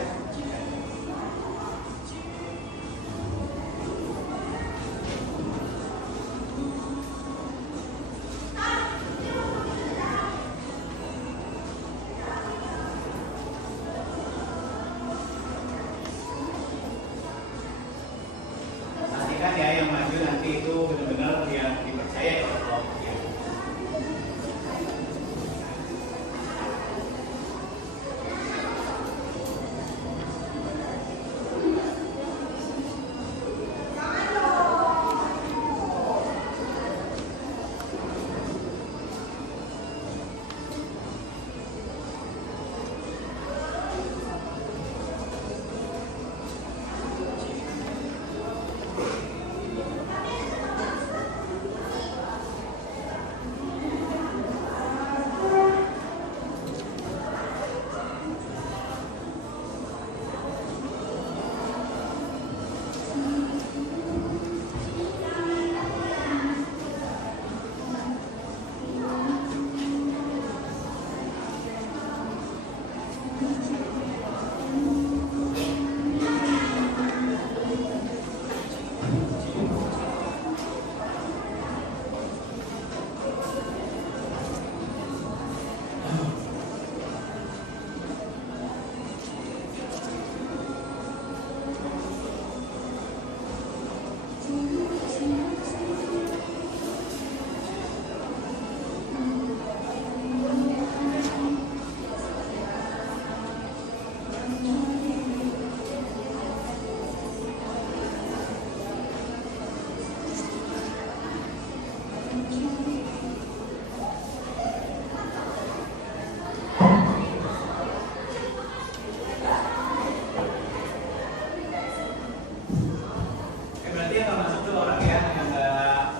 Berarti yang termasuk tuh orang ya yang enggak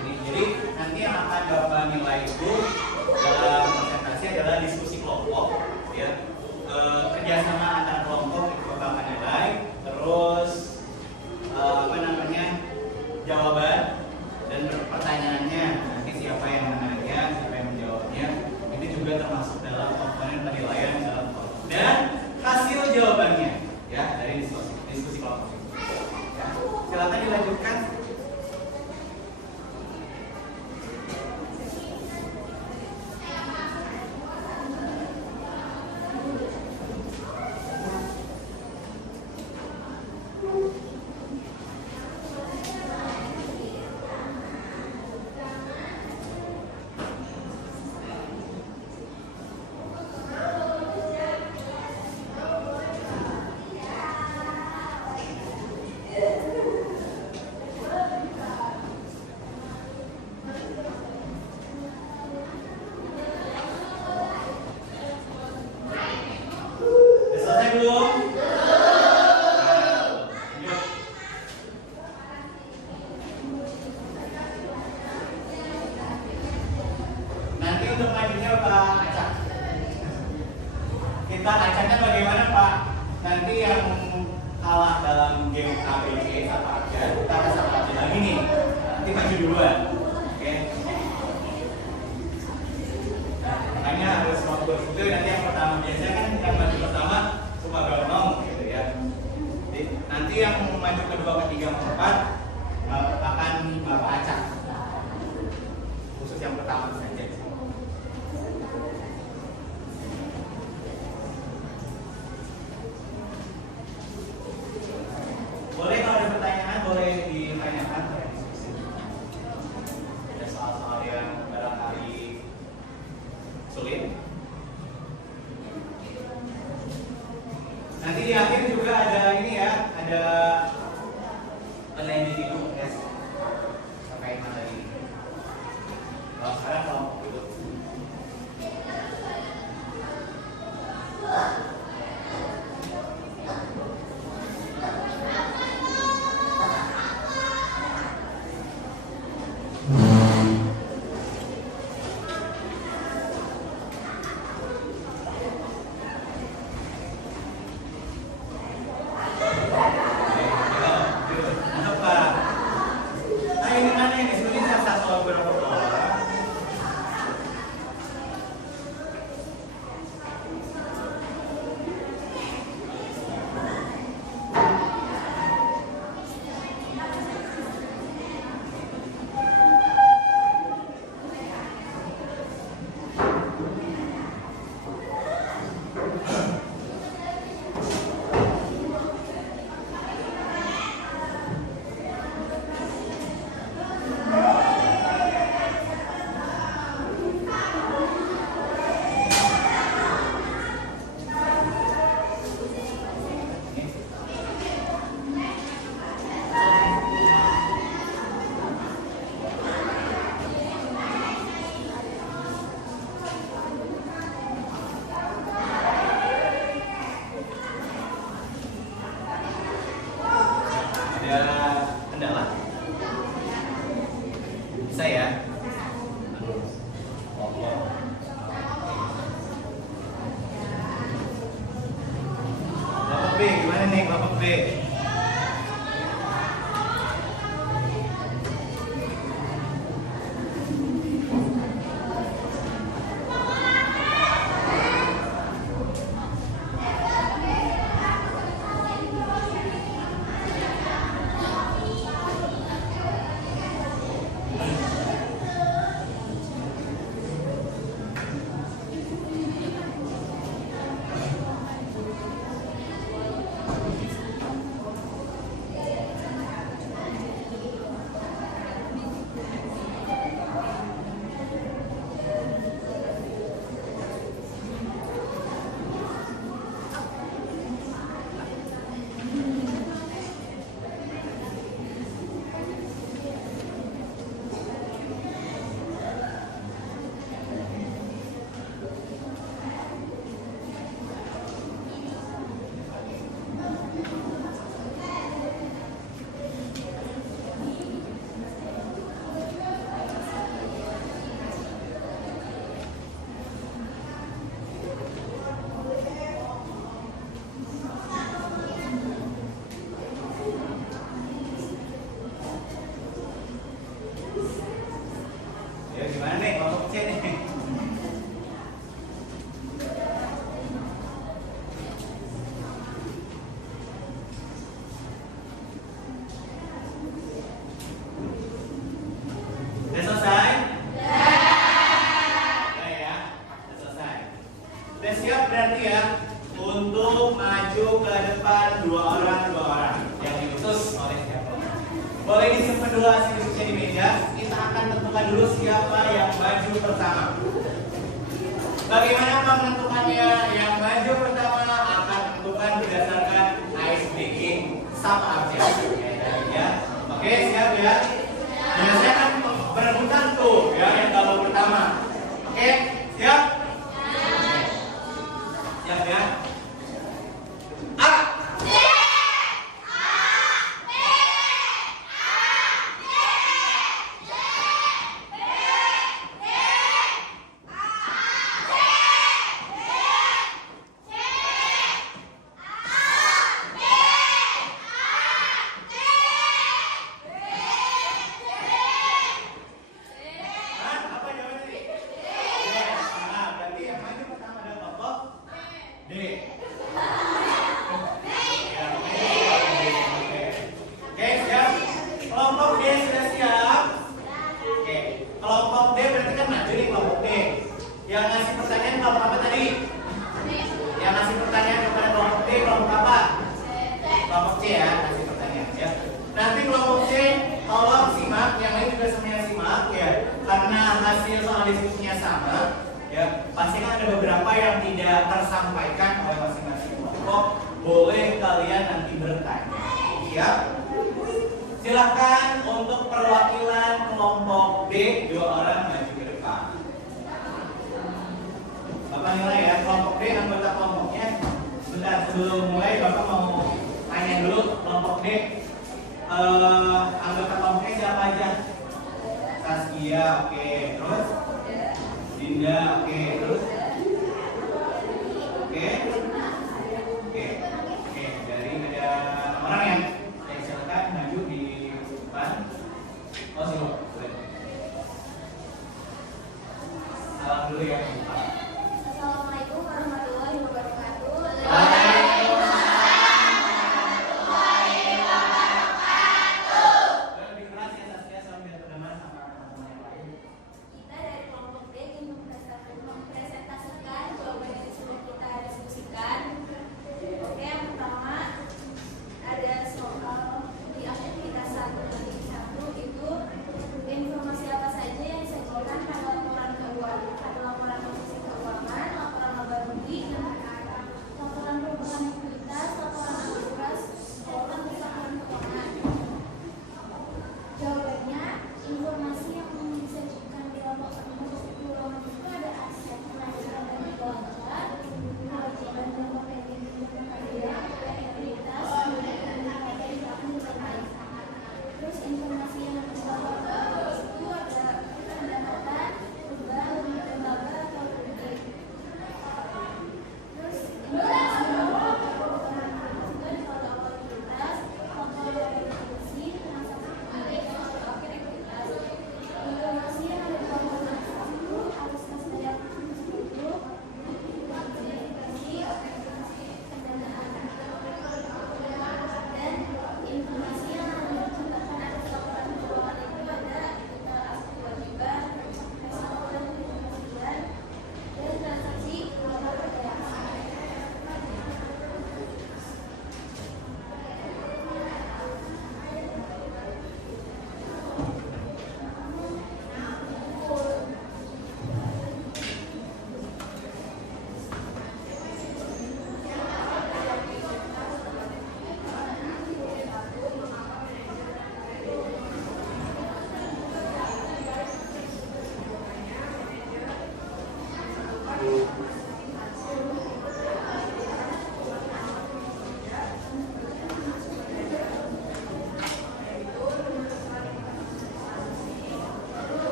ini. Jadi nanti yang akan dapat nilai itu dalam presentasi adalah diskusi kelompok, ya, kerjasama antar kelompok itu bakal nilai, terus apa namanya jawaban dan pertanyaannya nanti siapa yang menanya, siapa yang menjawabnya itu juga termasuk dalam komponen penilaian dalam kelompok dan hasil jawabannya ya dari diskusi kelompok. Silakan dilanjutkan. Selesai belum? Nanti untuk majunya Pak acak. Kita acaknya bagaimana Pak? Nanti yang kalah dalam game ABC apa aja, kita akan sama aja lagi nih. Nanti maju duluan. Oke. Makanya harus fokus itu nanti yang pertama biasanya kan yang maju pertama cuma gonong gitu ya. Jadi, nanti yang maju kedua, ketiga, keempat akan Bapak acak. Khusus yang pertama saja. Boleh kalau ada pertanyaan boleh ditanyakan ya diskusi. Ada soal-soal yang barangkali sulit. Nanti di akhir juga ada ini ya, ada peneliti itu tes terkait materi ini. Kalau sekarang kelompok dulu. Gimana nih kelompok B? berdua hasil diskusinya di meja, kita akan tentukan dulu siapa yang maju pertama. Bagaimana menentukannya? Yang maju pertama akan tentukan berdasarkan ice breaking sama aja. Ya. Oke, siap ya? Biasanya kan berebutan tuh ya yang kalau pertama. Oke, siap? Siap ya? A. Yang ngasih pertanyaan kelompok apa tadi? Yang ngasih pertanyaan kepada kelompok D, kelompok apa? Kelompok C ya, ngasih pertanyaan ya. Nanti kelompok C tolong simak, yang lain juga semuanya simak ya. Karena hasil soal diskusinya sama ya. Pasti kan ada beberapa yang tidak tersampaikan oleh masing-masing kelompok. Boleh kalian nanti bertanya. Ya. Silakan untuk perwakilan kelompok D, 2 orang maju ke depan. Bapak nilai ya, kelompok D, anggota kelompoknya. Bentar, sebelum mulai Bapak mau tanya dulu kelompok D, anggota kelompoknya siapa aja? Saskia, oke. Terus? Dinda, oke. Terus? Oke. Oke, dari ada orang yang silakan maju di depan. Oh, sini, boleh. Salam dulu ya. Assalamualaikum warahmatullahi wabarakatuh. Lebih keras ya Saskia, sambil berteman sama teman-teman yang lain. Kita dari kelompok D ingin mempresentasikan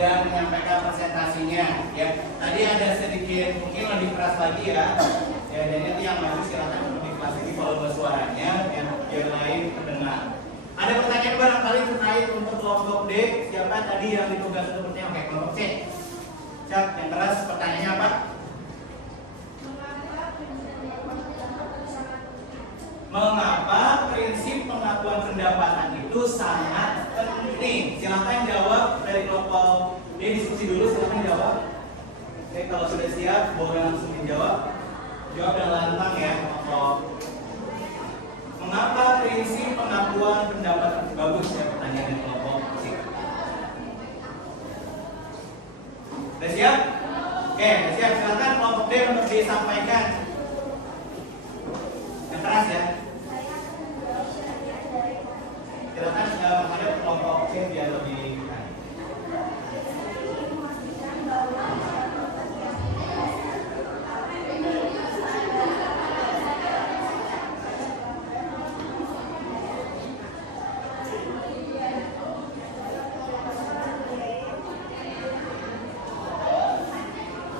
sudah menyampaikan presentasinya ya. Tadi ada sedikit mungkin lebih keras lagi ya. Ya, dan nanti yang maju silakan untuk di kelas ini volume suaranya ya, biar lain terdengar. Ada pertanyaan barangkali terkait untuk kelompok D, siapa tadi yang ditugas untuk bertanya? Oke, kelompok C. Cak, yang keras pertanyaannya apa? Mengapa prinsip pengakuan pendapatan itu sangat penting? Silahkan jawab dari kelompok D, diskusi dulu, silahkan jawab. Oke, kalau sudah siap, boleh langsung dijawab. Jawab dengan lantang ya, kelompok. Mengapa prinsip pengakuan pendapatan? Bagus ya pertanyaan dari kelompok C. Sudah siap? Oke, sudah siap. Silahkan kelompok D untuk disampaikan. Yang keras ya. Silakan menghadap kelompok C biar lebih baik.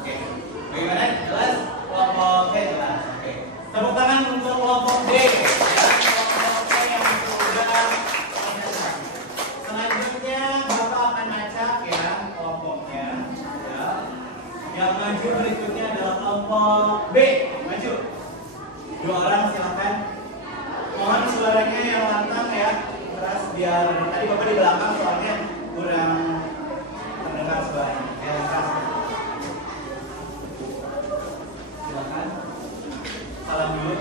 Oke, bagaimana? Jelas? Kelompok C jelas. Oke, tepuk tangan untuk kelompok D. Yang maju berikutnya adalah kelompok B. Maju. 2 orang silakan. Mohon suaranya yang lantang ya, keras biar tadi Bapak di belakang soalnya kurang terdengar suaranya. Ya, keras. Silakan. Salam dulu.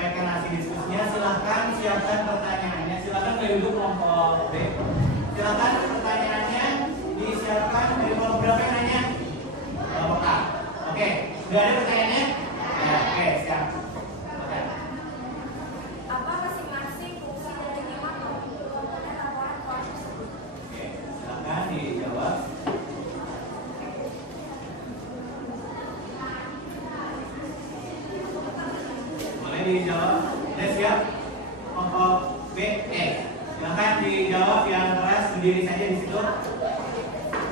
menyampaikan hasil diskusinya, silahkan siapkan pertanyaannya. Silahkan dari dulu kelompok B. Silahkan pertanyaannya disiapkan dari kelompok berapa yang nanya? Kelompok A. Oke, sudah ada pertanyaannya? Ya, oke, siap. Oke. Apa masing-masing fungsi dari lima komponen laporan keuangan tersebut? Oke, silahkan dijawab. Boleh dijawab. Sudah siap? Kelompok B, silahkan dijawab yang keras, berdiri saja di situ.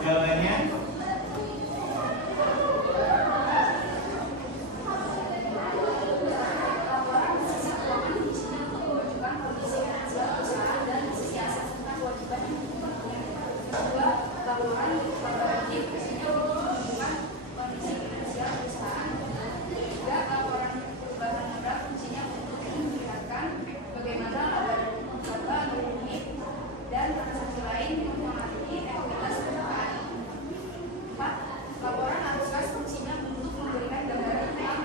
Jawabannya. Laporan sisi keuangan fungsinya untuk menunjukkan kondisi finansial perusahaan dan sisi aset serta kewajiban yang dipenuhi. Kedua, laporan wajib fungsinya untuk menunjukkan kondisi finansial perusahaan. Ketiga, laporan perubahan modal fungsinya untuk memperlihatkan bagaimana laba unit dan transaksi lain mempengaruhi ekuitas perusahaan. 4. Laporan arus kas fungsinya untuk memberikan gambaran tentang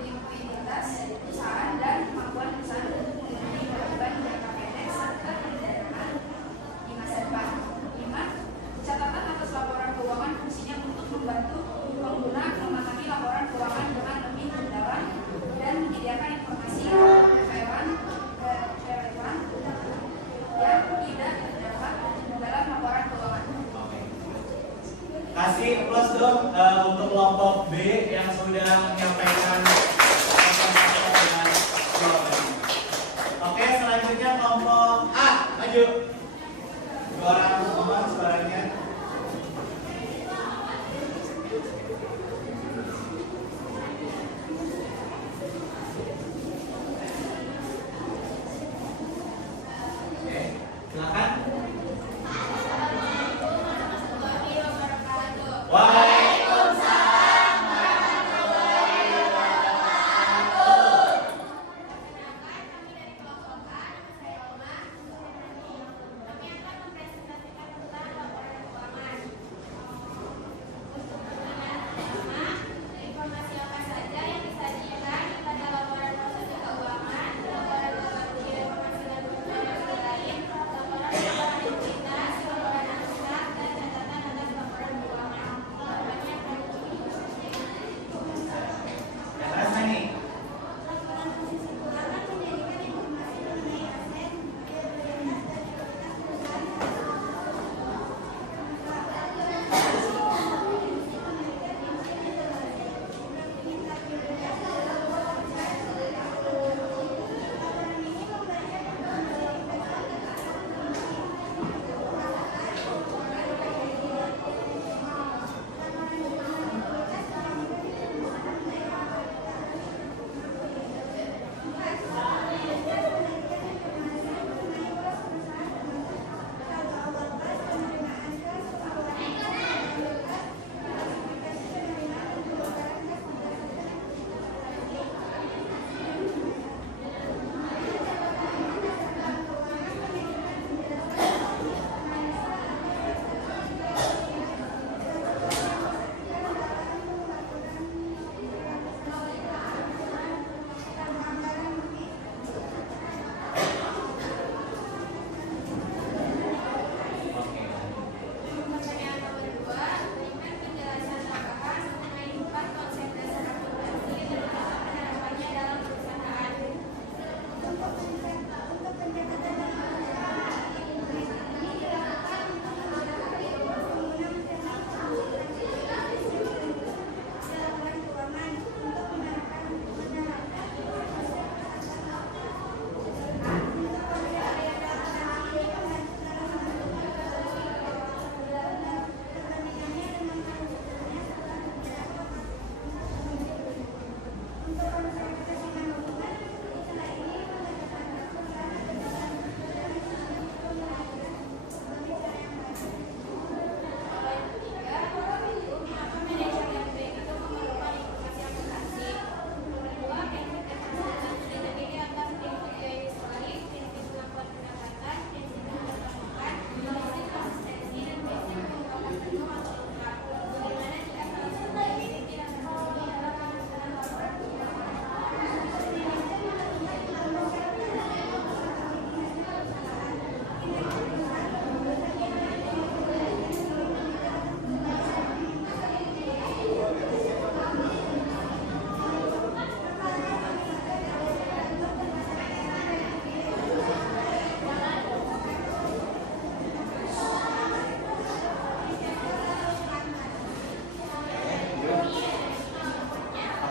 likuiditas perusahaan dan kemampuan perusahaan untuk memenuhi kewajiban jangka pendek serta pendanaan di masa depan. 5. Catatan atas laporan keuangan fungsinya untuk membantu pengguna memahami laporan keuangan dengan lebih mendalam dan menyediakan informasi relevan yang tidak terdapat dalam laporan keuangan. Oke. Kasih plus dong untuk kelompok B yang sudah menyampaikan fakta-fakta dengan jawabannya. Oke, selanjutnya kelompok A, maju. Dua orang mohon suaranya. Oke, silakan. Waalaikumsalam warahmatullahi wabarakatuh. Perkenalkan, kami dari kelompok A, saya Oma. Kami akan mempresentasikan tentang laporan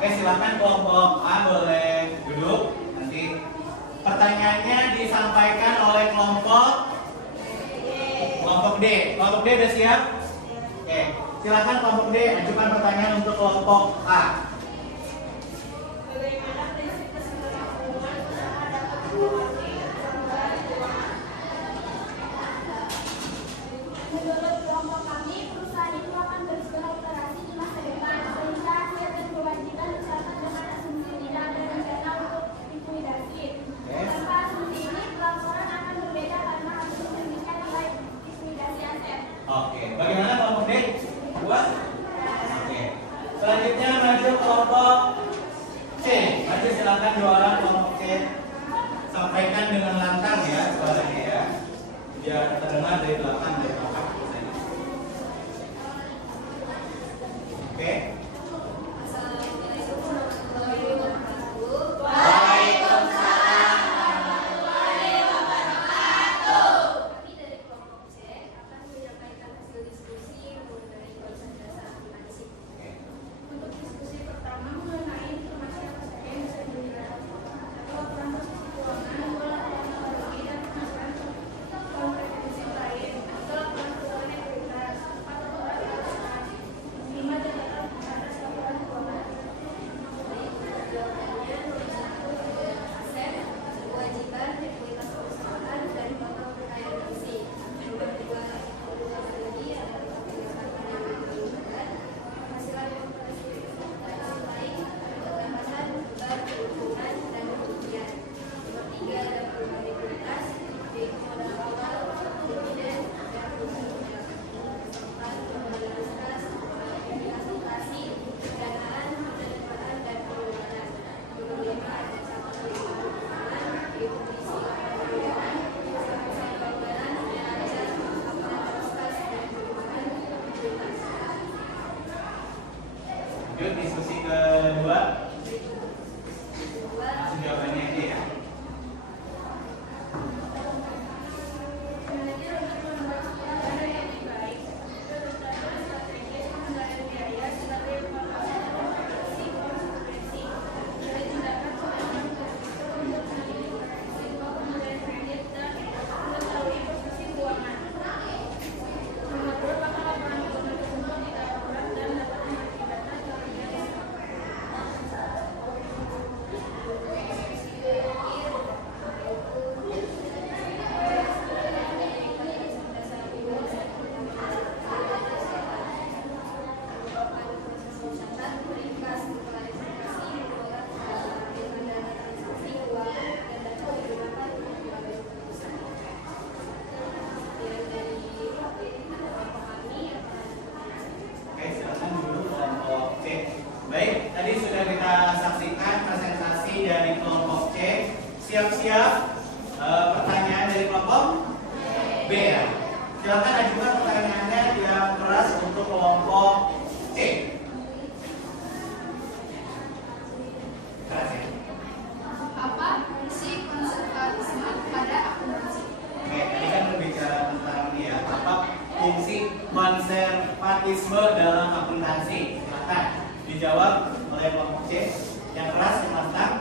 Oke, silakan kelompok A boleh duduk. Nanti pertanyaannya disampaikan oleh kelompok D. Kelompok D udah siap? Oke, silakan kelompok D ajukan pertanyaan untuk kelompok A. Bagaimana prinsip kesinambungan usaha dapat dimengerti dalam keuangan? Menurut kelompok kami, perusahaan itu akan terus beroperasi di masa depan, sehingga hasil dan kewajiban dicatat dengan asumsi tidak ada rencana untuk likuidasi. Tanpa asumsi ini, pelaporan akan berbeda karena harus mencerminkan nilai likuidasi aset. Oke, bagaimana kelompok D? Puas? Oke. Selanjutnya maju kelompok C. Maju silakan dua orang kelompok C. Sampaikan dengan lantang ya suaranya ya. Biar terdengar dari belakang dari belakang. Oke. Kami dari kelompok C akan menyampaikan hasil diskusi mengenai konsep dasar akuntansi. Untuk diskusi pertama mengenai informasi apa saja yang bisa dilihat, laporan posisi keuangan, laporan teknologi dan pemasaran komprehensif lain, atau laporan keuangan ekuitas, atau laporan keuangan, 5 catatan atas laporan keuangan. Jawabannya nomor 1 aset, kewajiban, ekuitas perusahaan, dan total kekayaan isi. Nomor 2 lagi adalah penghasilan operasi lain, tambahan, beban, keuntungan, dan kerugian. Nomor 3 ada perubahan likuiditas, yaitu modal awal, dividen, dan perubahan serta kembali kas, investasi, danaan, penerimaan, dan pengeluaran. Nomor 5 ada catatan keuangan, yaitu isi pembayaran, pembayaran, neraca, kapasitas kas, dan perubahan likuiditas. Lanjut diskusi kedua. Langsung jawabannya aja ya. Menjadi untuk membuat kebijakan yang lebih baik, terutama strategi pengendalian biaya sebagai informasi konservasi konsekuensi dari tindakan sebagian berisiko untuk menghindari risiko pemberian kredit dan mengetahui posisi keuangan. Nomor 2, apakah laporan keuangan tersebut tidak akurat dan dapat mengakibatkan kerugian risiko. Oke, silakan dulu kelompok C. Baik, tadi sudah kita saksikan presentasi dari kelompok C. Siap-siap pertanyaan dari kelompok B ya. Silakan ajukan pertanyaannya yang keras untuk kelompok C. Keras ya. Apa fungsi konservatisme pada akuntansi? Oke, tadi kan berbicara tentang ini ya, apa fungsi konservatisme dalam akuntansi. Silakan dijawab oleh kelompok C. Yang keras, yang lantang.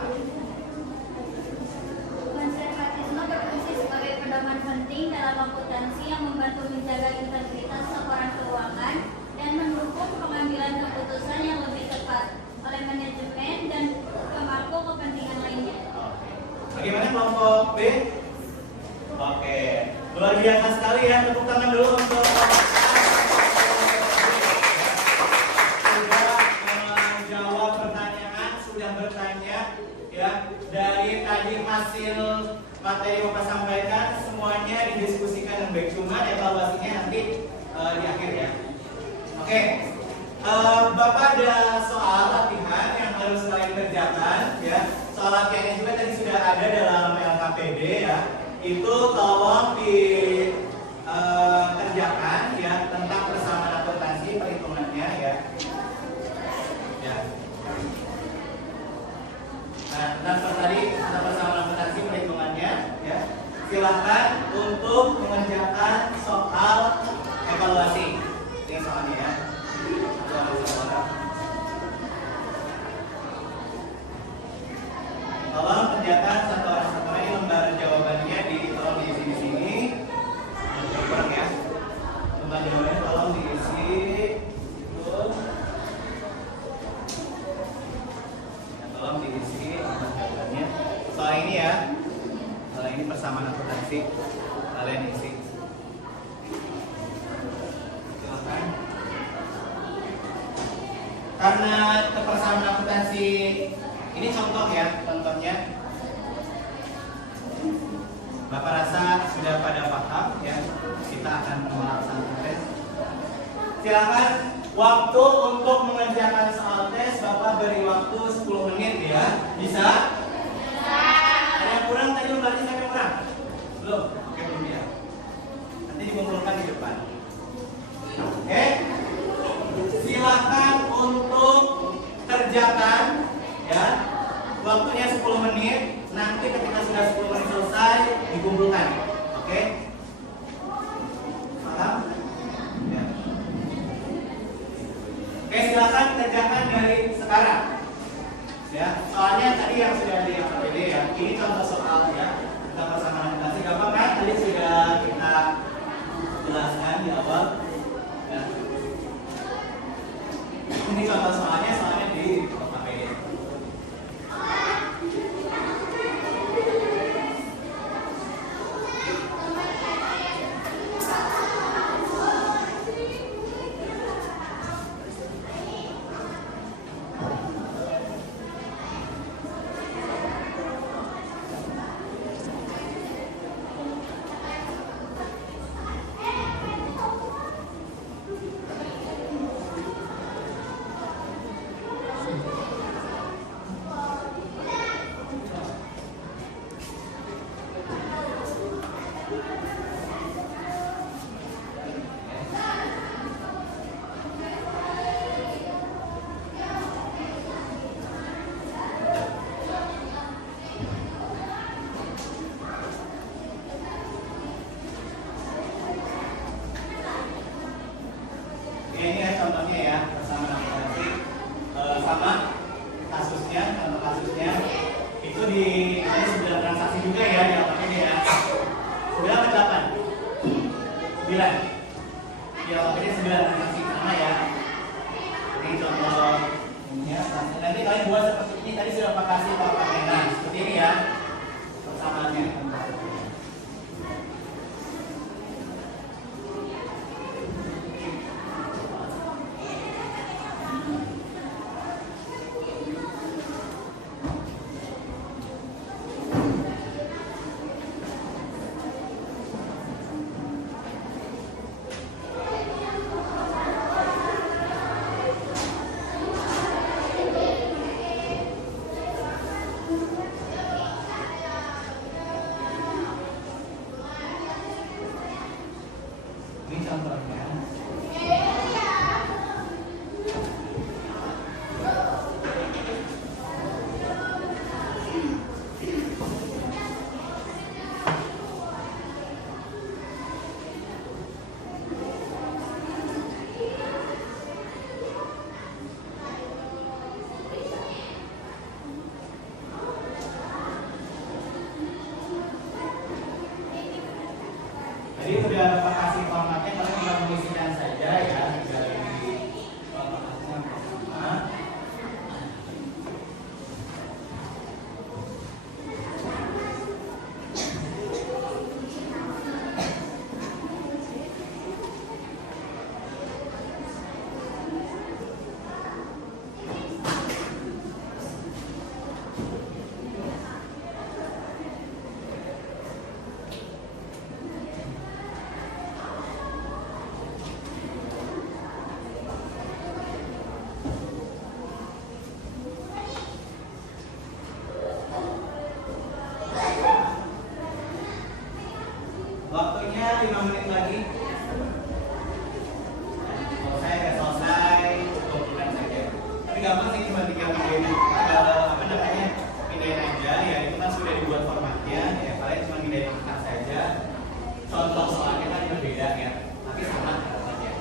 Konservatisme berfungsi sebagai pedoman penting dalam akuntansi yang membantu menjaga integritas laporan keuangan dan mendukung pengambilan keputusan yang lebih tepat oleh manajemen dan pemangku kepentingan lainnya. Bagaimana kelompok B? Oke, luar biasa sekali ya. Tepuk tangan dulu untuk sudah menjawab pertanyaan, sudah bertanya ya. Dari tadi hasil materi Bapak sampaikan semuanya didiskusikan dengan baik, cuma evaluasinya nanti di akhir ya. Oke, Bapak ada soal latihan yang harus kalian kerjakan ya. Soal latihannya juga tadi sudah ada dalam LKPD ya. Itu tolong dikerjakan ya tentang persamaan akuntansi perhitungannya ya. Ya. Nah, tentang persamaan akuntansi perhitungannya ya. Silakan untuk mengerjakan soal evaluasi. Ini soalnya ya. ini persamaan akuntansi, kalian isi. Silakan. Karena persamaan akuntansi ini contoh ya, contohnya. Bapak rasa sudah pada paham ya. Kita akan melaksanakan tes. Silakan. Waktu untuk mengerjakan soal tes, Bapak beri waktu 10 menit ya. Bisa? Bisa. Ada yang kurang tadi berarti saya kurang? Belum? Oke, belum ya. Nanti dikumpulkan di depan. Oke? Silakan untuk kerjakan ya. Waktunya 10 menit. Nanti ketika sudah 10 menit selesai dikumpulkan. Oke? Paham? Oke, silakan kerjakan dari sekarang. Ya, soalnya tadi yang sudah di APD ya. Ini contoh soal ya. Kita persamaan akuntansi gampang kan? Tadi sudah kita jelaskan di awal. Ya. Ini contoh soalnya di APD. Ini ya contohnya ya, persamaan akuntansi sama kasusnya, contoh kasusnya itu di ini 9 transaksi juga ya di APD ya. 9 atau 8? 9. Di APD 9 transaksi sama ya. Ini contohnya, nanti kalian buat seperti ini. Tadi sudah Pak kasih Pak Pamena seperti ini ya persamaannya. Ini contohnya. Jadi sudah Bapak kasih formatnya, kalian tinggal mengisikan saja ya dari formatnya pertama. Waktunya 5 menit lagi. Selesai, nggak selesai, cukup saja. Tapi gampang sih, cuma tinggal pindahin pindahin aja ya. Itu kan sudah dibuat formatnya ya. Kalian cuma pindahin saja. Contoh soalnya kan berbeda ya, tapi sama saja.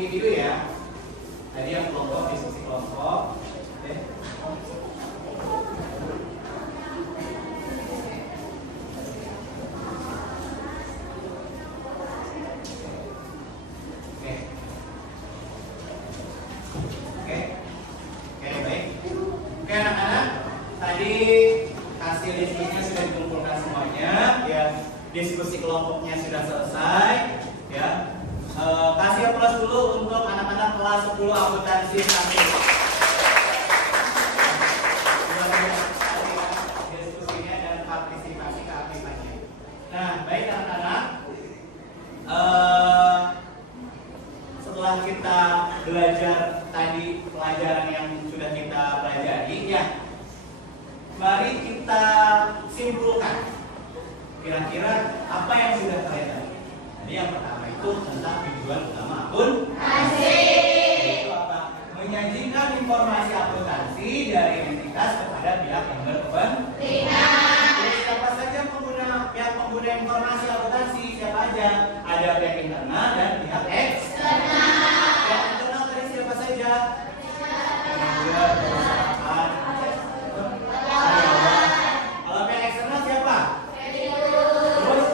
individu ya. Tadi yang kelompok, diskusi kelompok. Oke. Oke, baik. Oke anak-anak, tadi hasil diskusinya sudah dikumpulkan semuanya, ya. Diskusi kelompoknya sudah selesai, ya. Kasih aplaus dulu untuk anak-anak kelas 10 akuntansi 1. Diskusinya dan partisipasi keaktifannya. Nah, baik anak-anak. Setelah kita belajar tadi pelajaran yang sudah kita pelajari, ya, mari kita simpulkan kira-kira apa yang sudah kalian tahu. Jadi yang pertama itu tentang tujuan utama akuntansi. Itu apa? Menyajikan informasi akuntansi dari entitas kepada pihak yang berkepentingan. Jadi siapa saja pihak pengguna informasi akuntansi, siapa aja? Ada pihak internal dan pihak eksternal. Pihak internal tadi siapa saja? Kalau pihak eksternal siapa? Terus?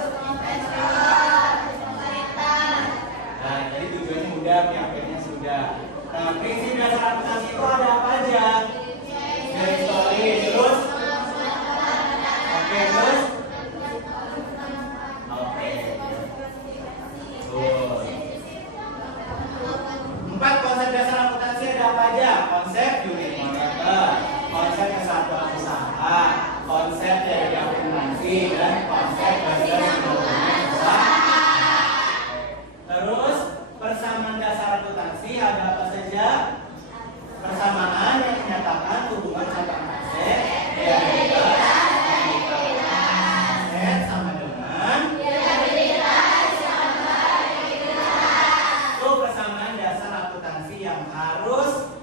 Nah, jadi tujuannya mudah, pihak-pihaknya sudah. Nah, prinsip dasar akuntansi itu ada apa aja? Garis tulis, terus? Oke, terus? Oke. Empat konsep dasar akuntansi ada apa aja? Konsep unit moneter, konsep kesatuan usaha, konsep dari akuntansi, dan konsep dasar hubungan usaha. Terus persamaan dasar akuntansi ada apa saja? Persamaan yang menyatakan hubungan antar aset, aset sama dengan itu persamaan dasar akuntansi yang harus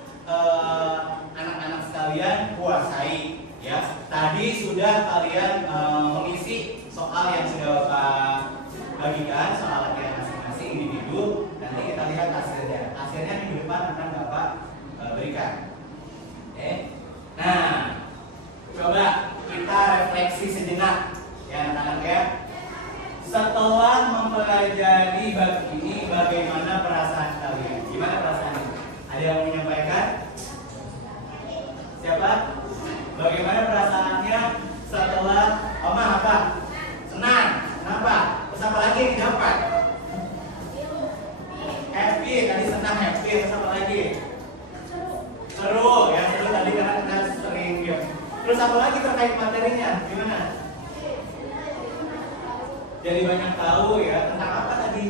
anak-anak sekalian kuasai, ya. Tadi sudah kalian mengisi soal yang sudah Bapak bagikan, soal latihan masing-masing individu. Nanti kita lihat hasilnya. Hasilnya minggu depan akan Bapak berikan. Oke. Nah, coba kita refleksi sejenak, ya anak-anak ya. Setelah mempelajari bab ini, bagaimana perasaan kalian? Gimana perasaannya? Ada yang mau menyampaikan? Siapa? Bagaimana perasaannya setelah Oma apa? Senang. Kenapa? Terus apa lagi yang didapat? Happy. Tadi senang, happy. Terus apa lagi? Seru. Ya, seru tadi karena kita sering ya. Terus apa lagi terkait materinya? Gimana? Jadi banyak tahu ya tentang apa tadi?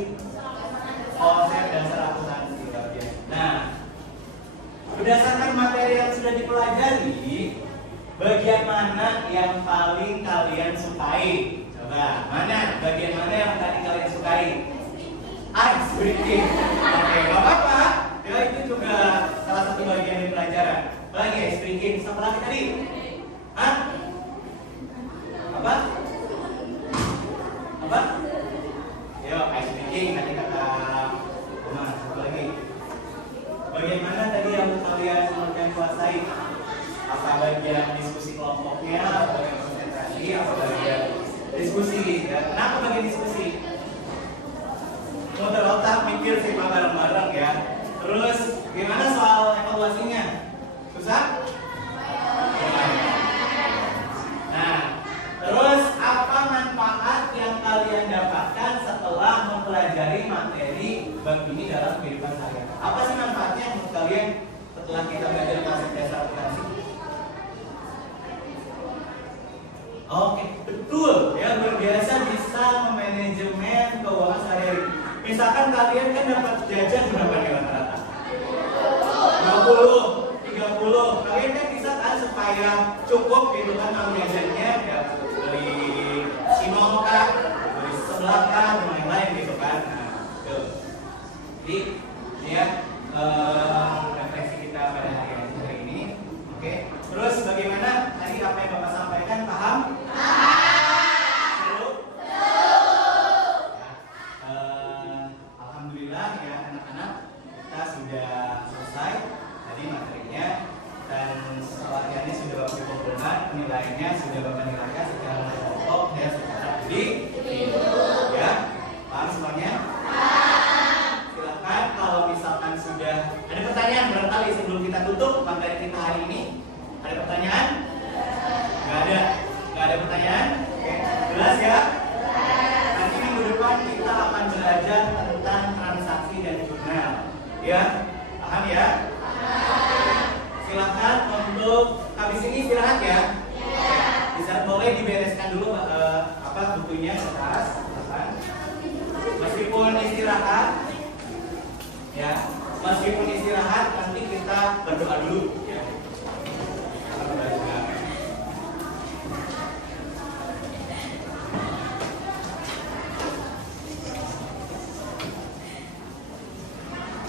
Konsep dasar akuntansi. Nah, berdasarkan materi yang sudah dipelajari, bagian mana yang paling kalian sukai? Coba, mana? Bagian mana yang tadi kalian sukai? Ice breaking. Oke, gak apa-apa. Ya, itu juga salah satu bagian dari pelajaran. Apa lagi ice breaking? Apa lagi tadi? Hah? Apa? Apa? Yo, ice breaking tadi kata Oma. Apa lagi? Bagian mana tadi yang kalian kuasai? Apa bagian diskusi kelompoknya, apa bagian konsentrasi, apa bagian diskusi? Dan kenapa bagian diskusi? Muter otak, mikir sih bareng-bareng ya. Terus gimana soal evaluasinya? Susah? Nah, terus apa manfaat yang kalian dapatkan setelah mempelajari materi bab ini dalam kehidupan sehari-hari? Apa sih manfaatnya menurut kalian setelah kita belajar konsep dasar akuntansi? Oke, betul ya, luar biasa bisa memanajemen keuangan sehari-hari. Misalkan kalian kan dapat jajan berapa nih rata-rata? 20, 30. Kalian kan bisa kan supaya cukup gitu kan uang jajannya ya, beli sinol kan, beli sebelah kan, dan lain-lain gitu kan. Nah, tuh. Jadi ya refleksi kita pada hari ini. Oke. Terus bagaimana tadi apa yang Bapak sampaikan, paham? Alhamdulillah ya anak-anak. kita sudah selesai tadi materinya, dan latihannya sudah Bapak kumpulkan, penilaiannya sudah Bapak nilaikan secara kelompok dan secara individu. Ya, paham semuanya? Silakan kalau misalkan sudah ada pertanyaan barangkali sebelum kita tutup materi kita hari ini. Ada pertanyaan? Nggak ada pertanyaan? Oke, jelas ya? Nanti minggu depan kita akan belajar tentang transaksi dan jurnal. Ya, paham ya? Silakan untuk habis ini istirahat ya. Bisa boleh dibereskan dulu bukunya ke atas. Silakan. Meskipun istirahat, ya, meskipun istirahat nanti kita berdoa dulu. Ya.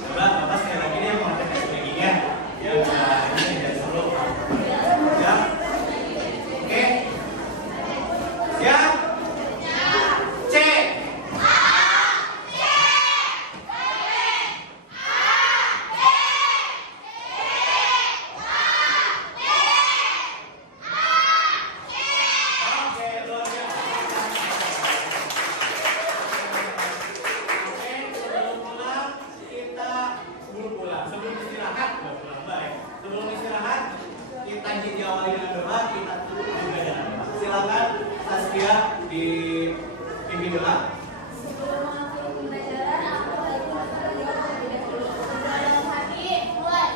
Coba Bapak sekali lagi dia mau ngecek strateginya. Ya, ini dari solo. Ya. Oke. Siap? Cek. Sebelum istirahat, kita diawali dengan doa, kita tutup juga dengan doa. Silakan Saskia dipimpin doa. Sebelum mengakhiri pembelajaran, aku lagi terlebih dahulu. Dalam hati, mulai.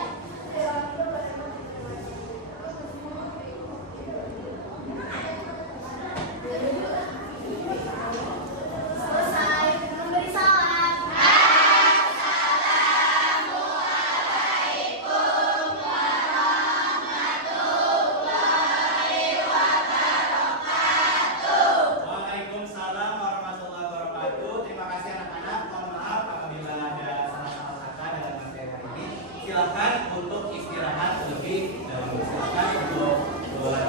Selesai memberi salam. Waalaikumsalam warahmatullahi wabarakatuh. Terima kasih anak-anak. Mohon maaf apabila ada salah-salah kata dalam materi hari ini. Silakan untuk istirahat lebih dahulu. Silakan untuk keluar.